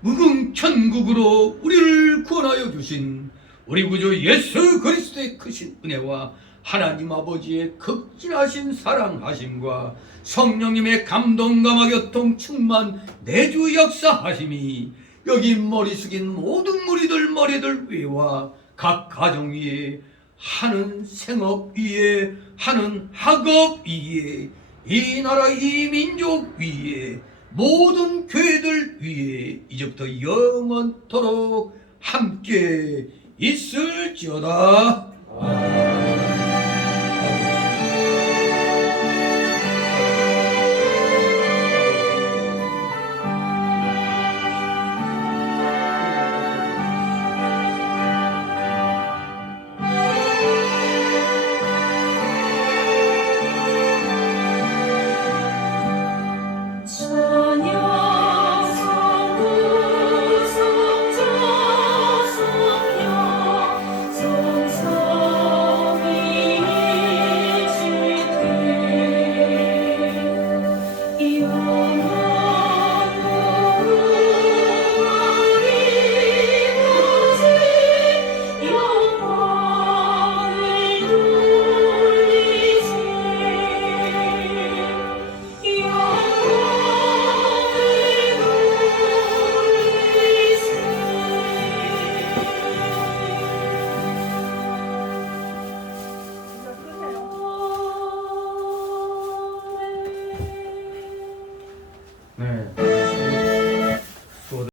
무궁 천국으로 우리를 구원하여 주신 우리 구주 예수 그리스도의 크신 은혜와 하나님 아버지의 극진하신 사랑하심과 성령님의 감동감화 교통 충만 내주 역사하심이 여기 머리 숙인 모든 무리들 머리들 위와 각 가정 위에 하는 생업 위에 하는 학업 위에 이 나라 이 민족 위에 모든 교회들 위에 이제부터 영원토록 함께 있을지어다.